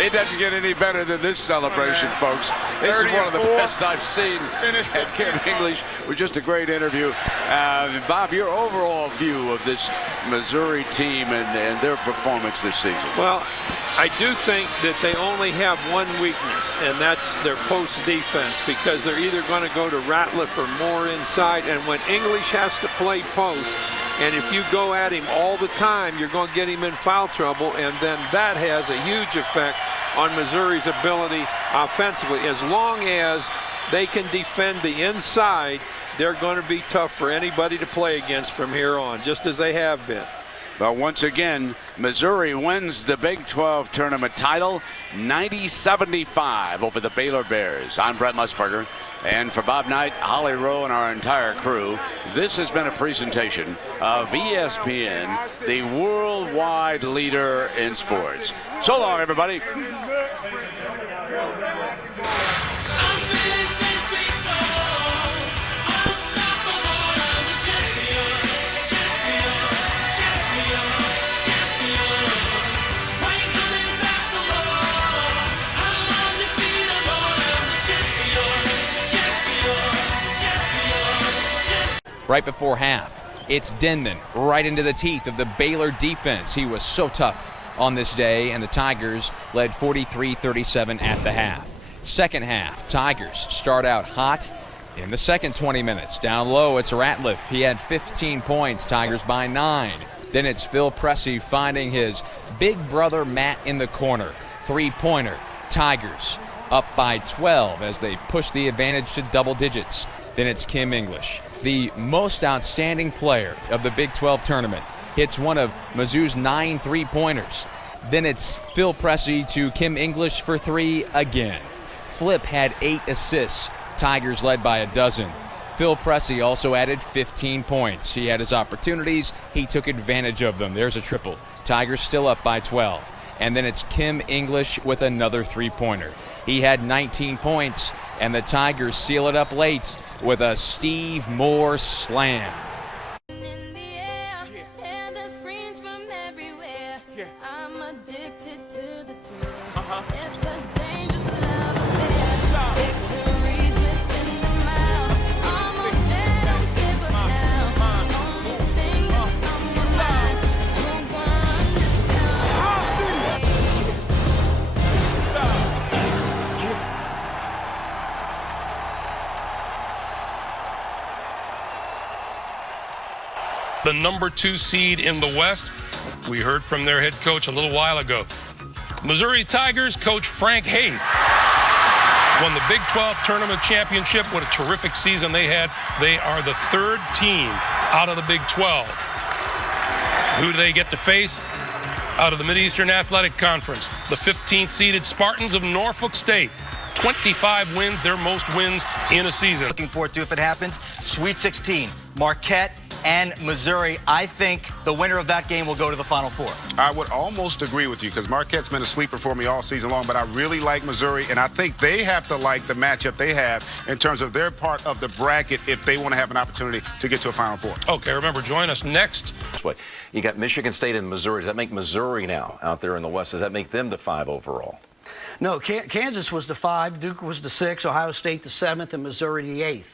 It doesn't get any better than this celebration, folks. This is one of the best I've seen. And Kim English was just a great interview. Bob, your overall view of this Missouri team and their performance this season? Well, I do think that they only have one weakness, and that's their post defense, because they're either going to go to Ratliff or more inside, and when English has to play post, and if you go at him all the time, you're going to get him in foul trouble, and then that has a huge effect on Missouri's ability offensively. As long as they can defend the inside, they're going to be tough for anybody to play against from here on, just as they have been. Well, once again, Missouri wins the Big 12 tournament title, 90-75 over the Baylor Bears. I'm Brett Musburger, and for Bob Knight, Holly Rowe, and our entire crew, this has been a presentation of ESPN, the worldwide leader in sports. So long, everybody. Right before half, it's Denman right into the teeth of the Baylor defense. He was so tough on this day, and the Tigers led 43-37 at the half. Second half, Tigers start out hot in the second 20 minutes. Down low, it's Ratliff. He had 15 points, Tigers by 9. Then it's Phil Pressey finding his big brother Matt in the corner. Three-pointer, Tigers up by 12 as they push the advantage to double digits. Then it's Kim English, the most outstanding player of the Big 12 tournament, hits one of Mizzou's 9 3-pointers. Then it's Phil Pressey to Kim English for 3 again. Flip had 8 assists. Tigers led by 12. Phil Pressey also added 15 points. He had his opportunities. He took advantage of them. There's a triple. Tigers still up by 12. And then it's Kim English with another 3-pointer. He had 19 points, and the Tigers seal it up late with a Steve Moore slam. The number 2 seed in the West. We heard from their head coach a little while ago. Missouri Tigers coach Frank Haith won the Big 12 tournament championship. What a terrific season they had. They are the 3rd team out of the Big 12. Who do they get to face? Out of the Mid-Eastern Athletic Conference, the 15th seeded Spartans of Norfolk State. 25 wins, their most wins in a season. Looking forward to, if it happens, Sweet 16, Marquette and Missouri. I think the winner of that game will go to the Final Four. I would almost agree with you because Marquette's been a sleeper for me all season long, but I really like Missouri, and I think they have to like the matchup they have in terms of their part of the bracket if they want to have an opportunity to get to a Final Four. Okay, remember, join us next. You got Michigan State and Missouri. Does that make Missouri now out there in the West? Does that make them the 5 overall? No, Kansas was the 5, Duke was the 6, Ohio State the 7th, and Missouri the 8th.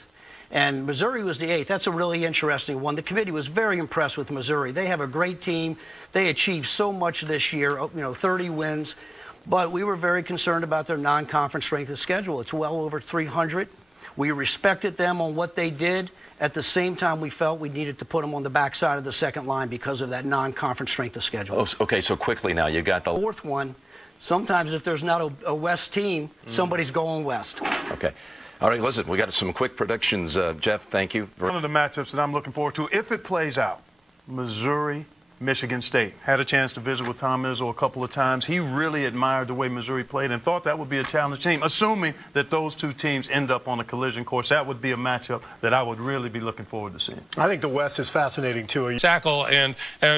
And Missouri was the 8th. That's a really interesting one. The committee was very impressed with Missouri. They have a great team. They achieved so much this year, 30 wins. But we were very concerned about their non-conference strength of schedule. It's well over 300. We respected them on what they did. At the same time, we felt we needed to put them on the backside of the second line because of that non-conference strength of schedule. Oh, okay, so quickly now, you got the 4th one. Sometimes if there's not a West team, somebody's going West. Okay. All right, listen, we got some quick predictions. Jeff, thank you. One of the matchups that I'm looking forward to, if it plays out, Missouri, Michigan State. Had a chance to visit with Tom Izzo a couple of times. He really admired the way Missouri played and thought that would be a challenging team. Assuming that those 2 teams end up on a collision course, that would be a matchup that I would really be looking forward to seeing. I think the West is fascinating, too. Sackle, and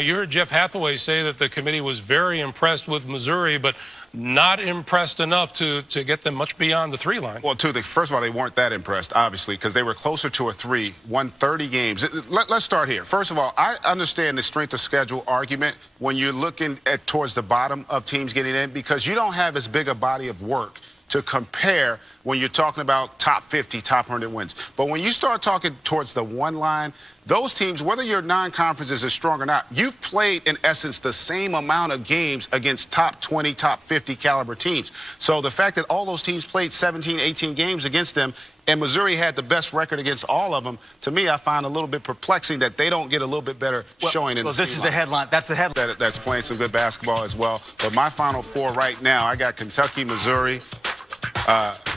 you heard Jeff Hathaway say that the committee was very impressed with Missouri, but not impressed enough to get them much beyond the 3 line. Well, first of all, they weren't that impressed, obviously, because they were closer to a 3, won 30 games. Let's start here. First of all, I understand the strength of schedule argument when you're looking towards the bottom of teams getting in, because you don't have as big a body of work to compare when you're talking about top 50, top 100 wins. But when you start talking towards the 1 line, those teams, whether your non-conferences are strong or not, you've played, in essence, the same amount of games against top 20, top 50 caliber teams. So the fact that all those teams played 17, 18 games against them, and Missouri had the best record against all of them, to me, I find a little bit perplexing that they don't get a little bit better showing in the this is the headline. That's the headline. That's playing some good basketball as well. But my Final Four right now, I got Kentucky, Missouri,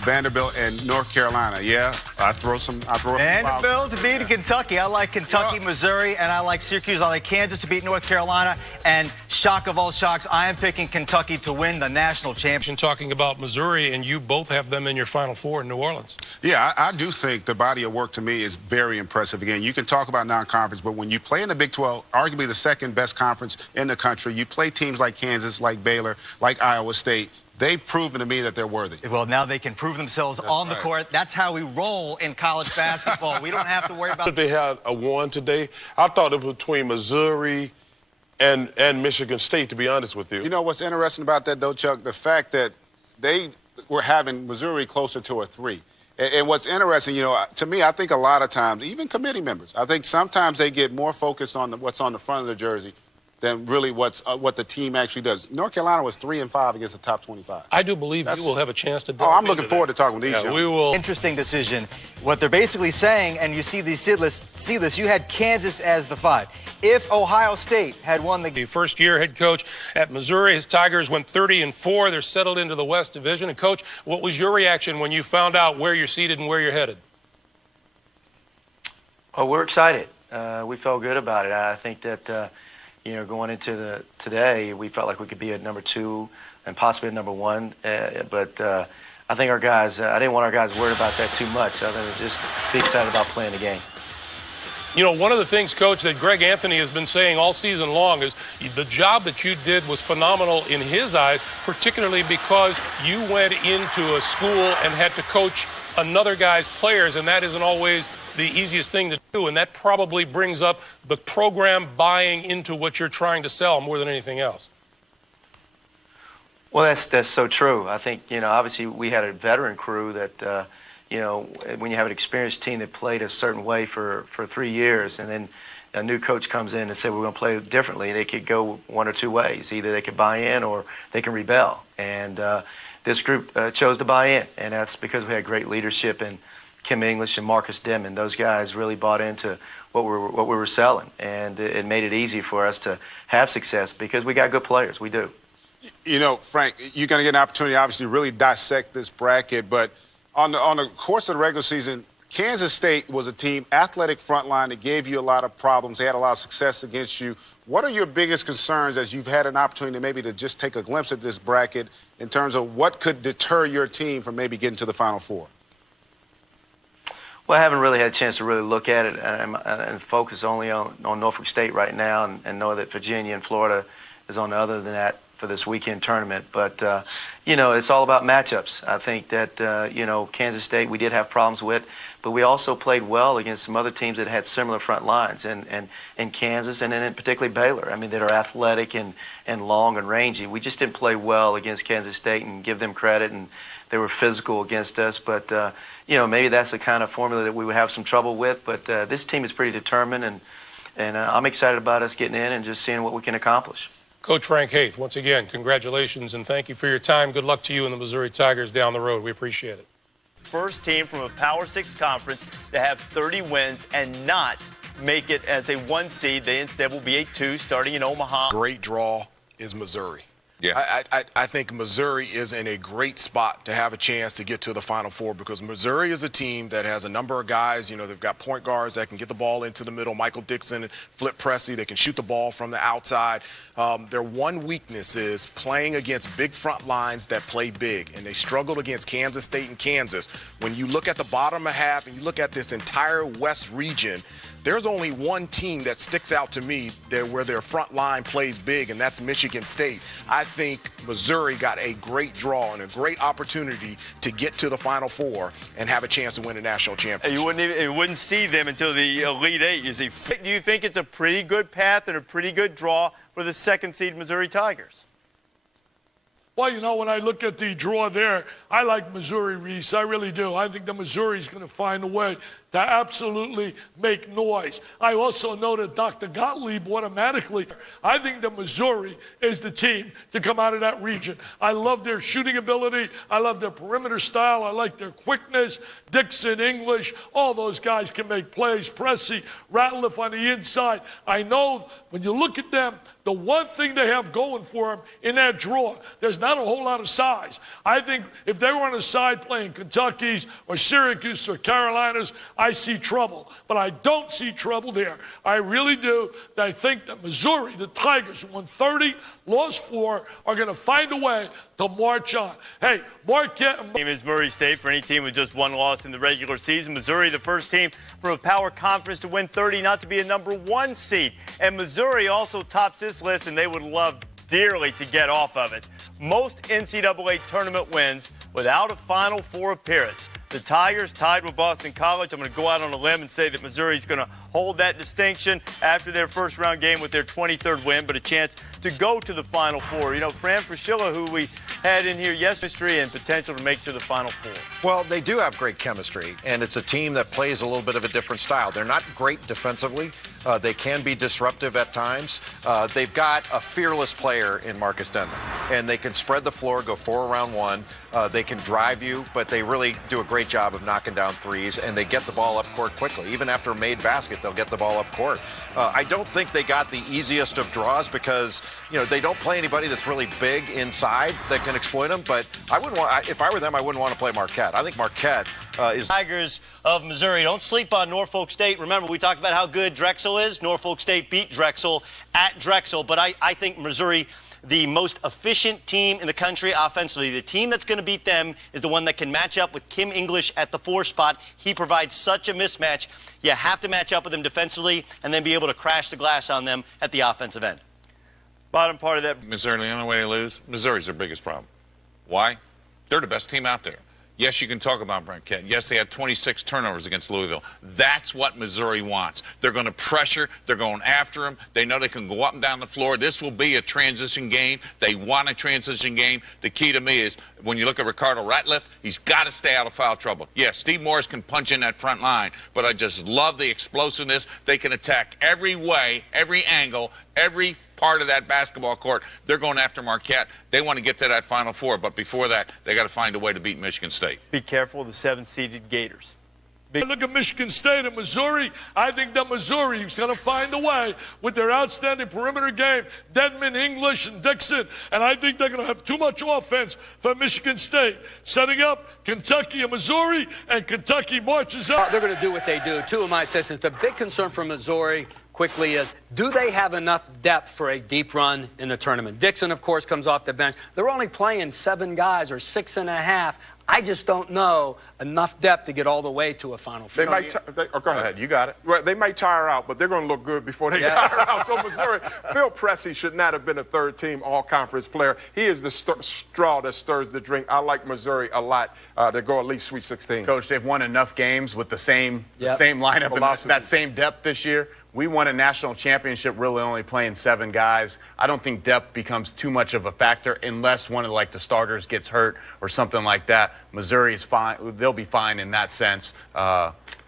Vanderbilt, and North Carolina. Yeah, I throw Vanderbilt to beat Kentucky. I like Kentucky, Missouri, and I like Syracuse. I like Kansas to beat North Carolina. And shock of all shocks, I am picking Kentucky to win the national championship. Talking about Missouri, and you both have them in your Final Four in New Orleans. Yeah, I do think the body of work to me is very impressive. Again, you can talk about non-conference, but when you play in the Big 12, arguably the second best conference in the country, you play teams like Kansas, like Baylor, like Iowa State. They've proven to me that they're worthy. Well, now they can prove themselves on the court. That's how we roll in college basketball. We don't have to worry about... They had a 1 today. I thought it was between Missouri and Michigan State, to be honest with you. You know what's interesting about that, though, Chuck? The fact that they were having Missouri closer to a 3. And what's interesting, you know, to me, I think a lot of times, even committee members, I think sometimes they get more focused on what's on the front of the jersey than really what the team actually does. North Carolina was 3-5 against the top 25. I do believe you will have a chance to. I'm looking forward to talking with these. Yeah, we will. Interesting decision. What they're basically saying, and you see these seed lists. See this? You had Kansas as the 5. If Ohio State had won the first-year head coach at Missouri, his Tigers went 30-4. They're settled into the West Division. And Coach, what was your reaction when you found out where you're seated and where you're headed? Oh, we're excited. We felt good about it. I think that. You know, going into today, we felt like we could be at number 2 and possibly at number 1. But I think our guys, I didn't want our guys worried about that too much. Other than just be excited about playing the game. You know, one of the things, Coach, that Greg Anthony has been saying all season long is the job that you did was phenomenal in his eyes, particularly because you went into a school and had to coach another guy's players, and that isn't always the easiest thing to do, and that probably brings up the program buying into what you're trying to sell more than anything else. Well, that's so true. I think, you know, obviously we had a veteran crew that, you know, when you have an experienced team that played a certain way for 3 years, and then a new coach comes in and says we're going to play differently, they could go one or two ways. Either they could buy in or they can rebel. And this group chose to buy in, and that's because we had great leadership in Kim English and Marcus Denman. Those guys really bought into what we were selling, and it made it easy for us to have success because we got good players. We do. You know, Frank, you're going to get an opportunity, obviously, to really dissect this bracket. But on the course of the regular season, Kansas State was a team, athletic front line, that gave you a lot of problems. They had a lot of success against you. What are your biggest concerns as you've had an opportunity maybe to just take a glimpse at this bracket in terms of what could deter your team from maybe getting to the Final Four? Well, I haven't really had a chance to really look at it and focus only on Norfolk State right now and know that Virginia and Florida is on the other than that for this weekend tournament. But, you know, it's all about matchups. I think that, you know, Kansas State we did have problems with, but we also played well against some other teams that had similar front lines and Kansas and then particularly Baylor. I mean, that are athletic and long and rangy. We just didn't play well against Kansas State and give them credit, and they were physical against us. But, you know, maybe that's the kind of formula that we would have some trouble with. But this team is pretty determined, and I'm excited about us getting in and just seeing what we can accomplish. Coach Frank Haith, once again, congratulations and thank you for your time. Good luck to you and the Missouri Tigers down the road. We appreciate it. First team from a Power 6 conference to have 30 wins and not make it as a 1 seed. They instead will be a 2 starting in Omaha. Great draw is Missouri. Yeah. I think Missouri is in a great spot to have a chance to get to the Final Four because Missouri is a team that has a number of guys. You know, they've got point guards that can get the ball into the middle, Michael Dixon and Flip Pressey. They can shoot the ball from the outside. Their one weakness is playing against big front lines that play big, and they struggled against Kansas State and Kansas. When you look at the bottom of half and you look at this entire West region, there's only one team that sticks out to me where their front line plays big, and that's Michigan State. I think Missouri got a great draw and a great opportunity to get to the Final Four and have a chance to win a national championship. You wouldn't see them until the Elite Eight. You see, do you think it's a pretty good path and a pretty good draw for the second seed Missouri Tigers? Well, you know, when I look at the draw there, I like Missouri, Reese. I really do. I think that Missouri's going to find a way to absolutely make noise. I also know that Dr. Gottlieb automatically, I think that Missouri is the team to come out of that region. I love their shooting ability. I love their perimeter style. I like their quickness. Dixon, English, all those guys can make plays. Pressey, Ratliff on the inside. I know when you look at them, the one thing they have going for them in that draw, there's not a whole lot of size. I think if they were on the side playing Kentucky's or Syracuse or Carolina's, I see trouble. But I don't see trouble there. I really do. I think that Missouri, the Tigers, who won 30, lost 4, are going to find a way to march on. Hey, Marquette. Team is Murray State. For any team with just 1 loss in the regular season, Missouri, the first team from a power conference to win 30, not to be a #1 seed. And Missouri also tops this list, and they would love dearly to get off of it. Most NCAA tournament wins without a Final Four appearance. The Tigers tied with Boston College. I'm going to go out on a limb and say that Missouri's going to hold that distinction after their first round game with their 23rd win, but a chance to go to the Final Four. You know, Fran Fraschilla, who we had in here yesterday, and potential to make to the Final Four. Well, they do have great chemistry, and it's a team that plays a little bit of a different style. They're not great defensively. They can be disruptive at times. They've got a fearless player in Marcus Denton, and they can spread the floor, go 4 around 1. They can drive you, but they really do a great job of knocking down threes, and they get the ball up court quickly. Even after a made basket, they'll get the ball up court. I don't think they got the easiest of draws because, you know, they don't play anybody that's really big inside that can exploit them, but I wouldn't want, if I were them, I wouldn't want to play Marquette. I think Marquette is... Tigers of Missouri. Don't sleep on Norfolk State. Remember, we talked about how good Drexel is. Norfolk State beat Drexel at Drexel, but I think Missouri, the most efficient team in the country offensively. The team that's going to beat them is the one that can match up with Kim English at the 4 spot. He provides such a mismatch. You have to match up with him defensively and then be able to crash the glass on them at the offensive end. Bottom part of that. Missouri, the only way they lose, Missouri's their biggest problem. Why? They're the best team out there. Yes, you can talk about Marquette. Yes, they had 26 turnovers against Louisville. That's what Missouri wants. They're going to pressure. They're going after them. They know they can go up and down the floor. This will be a transition game. They want a transition game. The key to me is when you look at Ricardo Ratliff, he's got to stay out of foul trouble. Yes, Steve Morris can punch in that front line, but I just love the explosiveness. They can attack every way, every angle, every part of that basketball court. They're going after Marquette. They want to get to that Final Four, but before that, they got to find a way to beat Michigan State. Be careful of the 7-seeded Gators. Look at Michigan State and Missouri. I think that Missouri is going to find a way with their outstanding perimeter game, Dedman, English, and Dixon. And I think they're going to have too much offense for Michigan State. Setting up Kentucky and Missouri, and Kentucky marches up. They're going to do what they do. Two of my assistants. The big concern for Missouri quickly is, do they have enough depth for a deep run in the tournament? Dixon, of course, comes off the bench. They're only playing 7 guys or 6.5. I just don't know enough depth to get all the way to a Final Four. Go ahead. You got it. Well, they might tire out, but they're going to look good before they tire out. So Missouri, Phil Pressey should not have been a third-team all-conference player. He is the straw that stirs the drink. I like Missouri a lot to go at least Sweet 16. Coach, they've won enough games with the same lineup and that same depth this year. We won a national championship really only playing 7 guys. I don't think depth becomes too much of a factor unless one of the starters gets hurt or something like that. Missouri is fine. They'll be fine in that sense.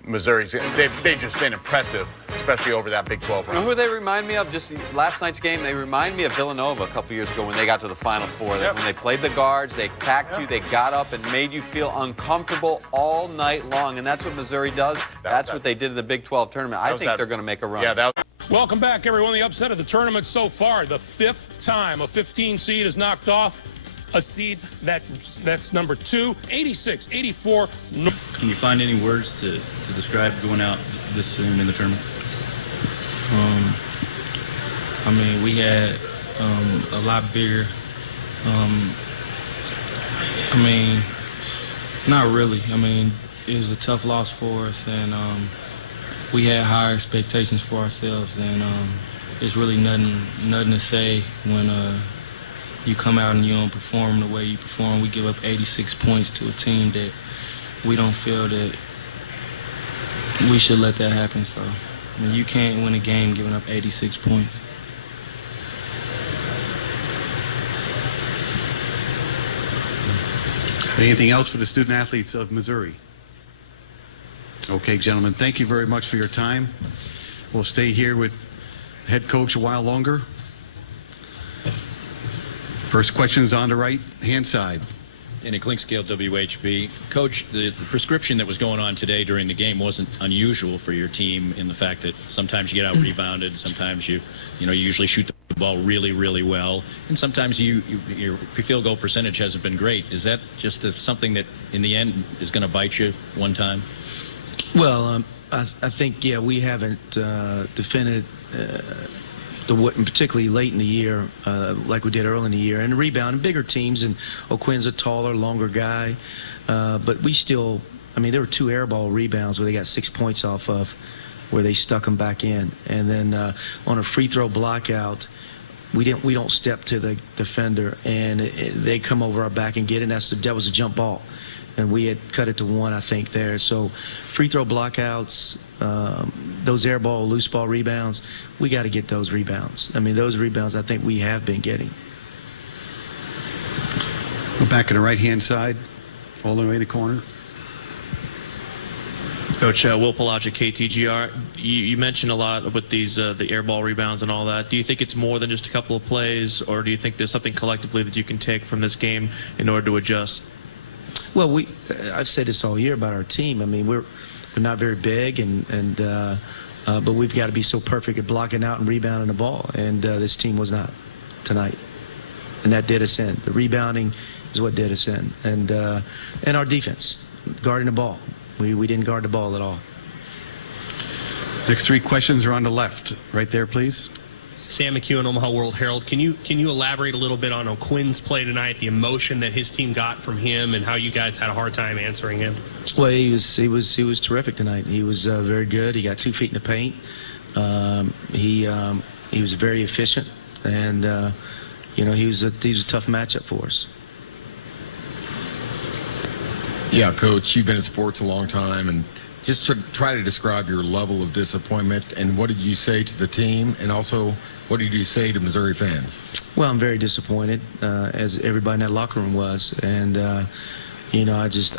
They've just been impressive, especially over that Big 12 run. You know who they remind me of? Just last night's game, they remind me of Villanova a couple years ago when they got to the Final Four. When they played the guards, they attacked you, they got up and made you feel uncomfortable all night long. And that's what Missouri does. That's what they did in the Big 12 tournament. I think they're going to make a run. Welcome back, everyone. The upset of the tournament so far, the 5th time a 15 seed is knocked off a seed that's number 2, 86, 84. Can you find any words to describe going out this soon in the tournament? I mean, we had a lot bigger. I mean, not really. I mean, it was a tough loss for us, and we had higher expectations for ourselves, and there's really nothing to say when you come out and you don't perform the way you perform. We give up 86 points to a team that we don't feel that we should let that happen. So, I mean, you can't win a game giving up 86 points. Anything else for the student athletes of Missouri? Okay, gentlemen, thank you very much for your time. We'll stay here with head coach a while longer. First question's on the right-hand side. In a Clinkscale WHB. Coach, the prescription that was going on today during the game wasn't unusual for your team in the fact that sometimes you get out-rebounded, sometimes you usually shoot the ball really, really well, and sometimes your field goal percentage hasn't been great. Is that just something that in the end is going to bite you one time? Well, I think, yeah, we haven't defended particularly late in the year, like we did early in the year, and the rebound, and bigger teams, and O'Quinn's a taller, longer guy, but we still, I mean, there were 2 air ball rebounds where they got 6 points off of, where they stuck them back in, and then on a free throw block out, we don't step to the defender, and they come over our back and get it, and that was a jump ball, and we had cut it to 1, I think, there. So free throw blockouts, those air ball, loose ball rebounds, we got to get those rebounds. I mean, those rebounds I think we have been getting. Go back to the right-hand side, all the way to the corner. Coach, Will Palacic, KTGR. You mentioned a lot with these the air ball rebounds and all that. Do you think it's more than just a couple of plays, or do you think there's something collectively that you can take from this game in order to adjust? Well, I've said this all year about our team. I mean, we're not very big, but we've got to be so perfect at blocking out and rebounding the ball, and this team was not tonight, and that did us in. The rebounding is what did us in, and our defense, guarding the ball. We didn't guard the ball at all. Next 3 questions are on the left. Right there, please. Sam McEwen, Omaha World Herald. Can you elaborate a little bit on O'Quinn's play tonight, the emotion that his team got from him, and how you guys had a hard time answering him? Well, he was terrific tonight. He was very good. He got 2 feet in the paint. He was very efficient, and he was a tough matchup for us. Yeah, Coach, you've been in sports a long time, and just to try to describe your level of disappointment, and what did you say to the team, and also what did you say to Missouri fans? Well, I'm very disappointed, as everybody in that locker room was, and I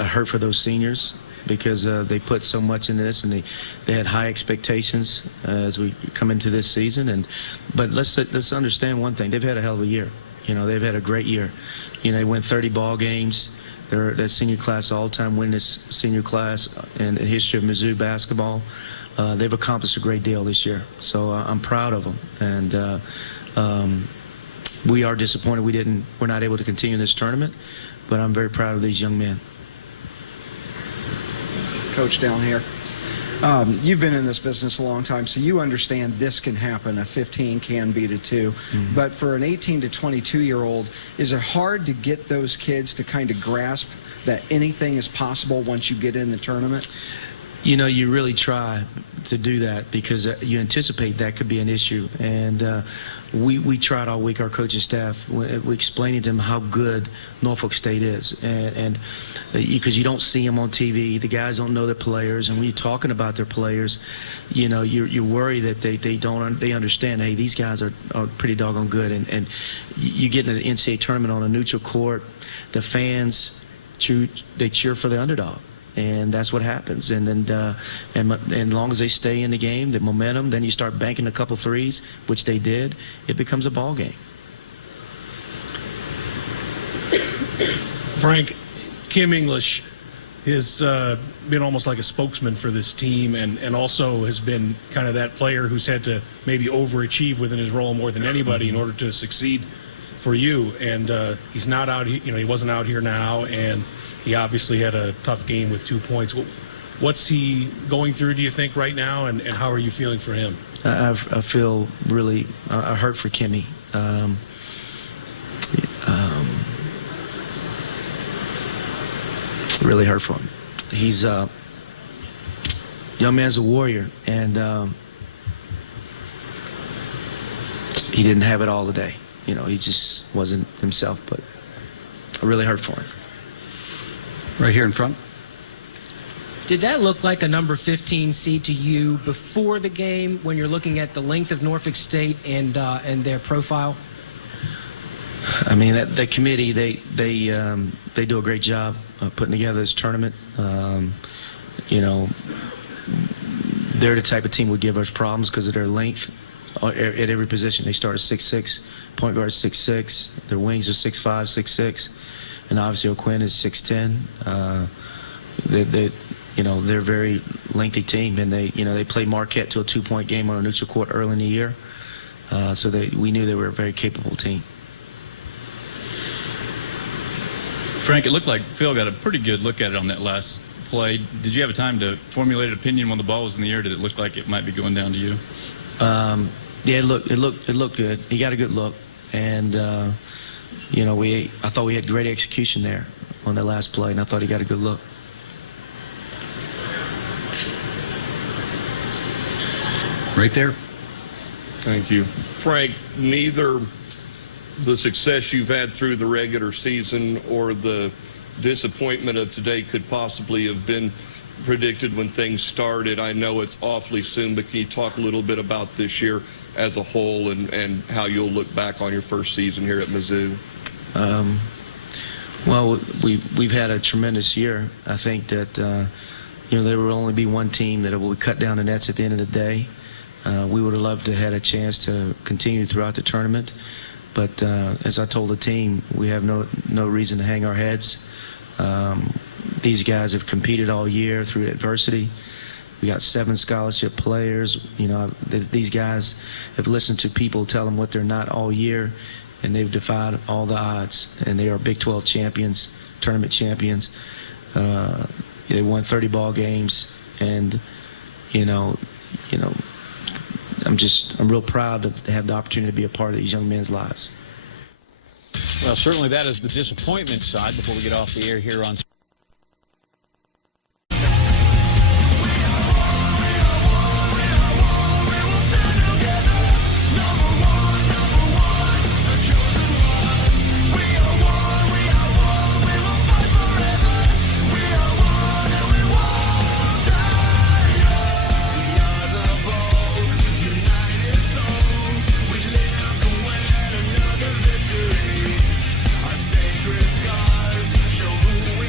hurt for those seniors because they put so much into this, and they had high expectations as we come into this season. But let's understand one thing: they've had a hell of a year. They've had a great year. They win 30 ball games. They're the senior class, all-time winningest senior class in the history of Mizzou basketball. They've accomplished a great deal this year, so I'm proud of them. And we are disappointed we're not able to continue this tournament, but I'm very proud of these young men. Coach, down here. You've been in this business a long time, so you understand this can happen. A 15 can beat a 2. Mm-hmm. But for an 18 to 22-year-old, is it hard to get those kids to kind of grasp that anything is possible once you get in the tournament? You really try to do that because you anticipate that could be an issue. And we tried all week, our coaching staff, we explaining to them how good Norfolk State is. And because you don't see them on TV, the guys don't know their players, and when you're talking about their players, you worry that they understand, hey, these guys are pretty doggone good. And you get in the NCAA tournament on a neutral court, the fans, they cheer for the underdog. And that's what happens. And then, and as long as they stay in the game, the momentum, then you start banking a couple threes, which they did. It becomes a ball game. Frank, Kim English has been almost like a spokesman for this team, and also has been kind of that player who's had to maybe overachieve within his role more than anybody in order to succeed for you. And he's not out. He wasn't out here now, and he obviously had a tough game with 2 points. What's he going through, do you think, right now, and how are you feeling for him? I feel really hurt for Kimmy. Really hurt for him. He's young man's a warrior, and he didn't have it all today. he just wasn't himself. But it really hurt for him. Right here in front. Did that look like a number 15 seed to you before the game when you're looking at the length of Norfolk State and their profile? I mean, that committee, they do a great job putting together this tournament. They're the type of team who would give us problems because of their length at every position. They start at 6'6", point guard 6'6", their wings are 6'5", 6'6", and obviously O'Quinn is 6'10". They're a very lengthy team, and they played Marquette to a 2-point game on a neutral court early in the year. So we knew they were a very capable team. Frank, it looked like Phil got a pretty good look at it on that last play. Did you have a time to formulate an opinion when the ball was in the air? Did it look like it might be going down to you? Yeah, it looked good. He got a good look, and I thought we had great execution there on that last play, and I thought he got a good look. Right there. Thank you. Frank, neither the success you've had through the regular season or the disappointment of today could possibly have been predicted when things started. I know it's awfully soon, but can you talk a little bit about this year as a whole and how you'll look back on your first season here at Mizzou? Well, we've had a tremendous year. I think that there will only be one team that will cut down the nets at the end of the day. We would have loved to have had a chance to continue throughout the tournament, but as I told the team, we have no reason to hang our heads. These guys have competed all year through adversity. We got 7 scholarship players. These guys have listened to people tell them what they're not all year, and they've defied all the odds. And they are Big 12 champions, tournament champions. They won 30 ball games, and I'm real proud to have the opportunity to be a part of these young men's lives. Well, certainly that is the disappointment side before we get off the air here on Our sacred scars show who we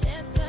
Yes, sir.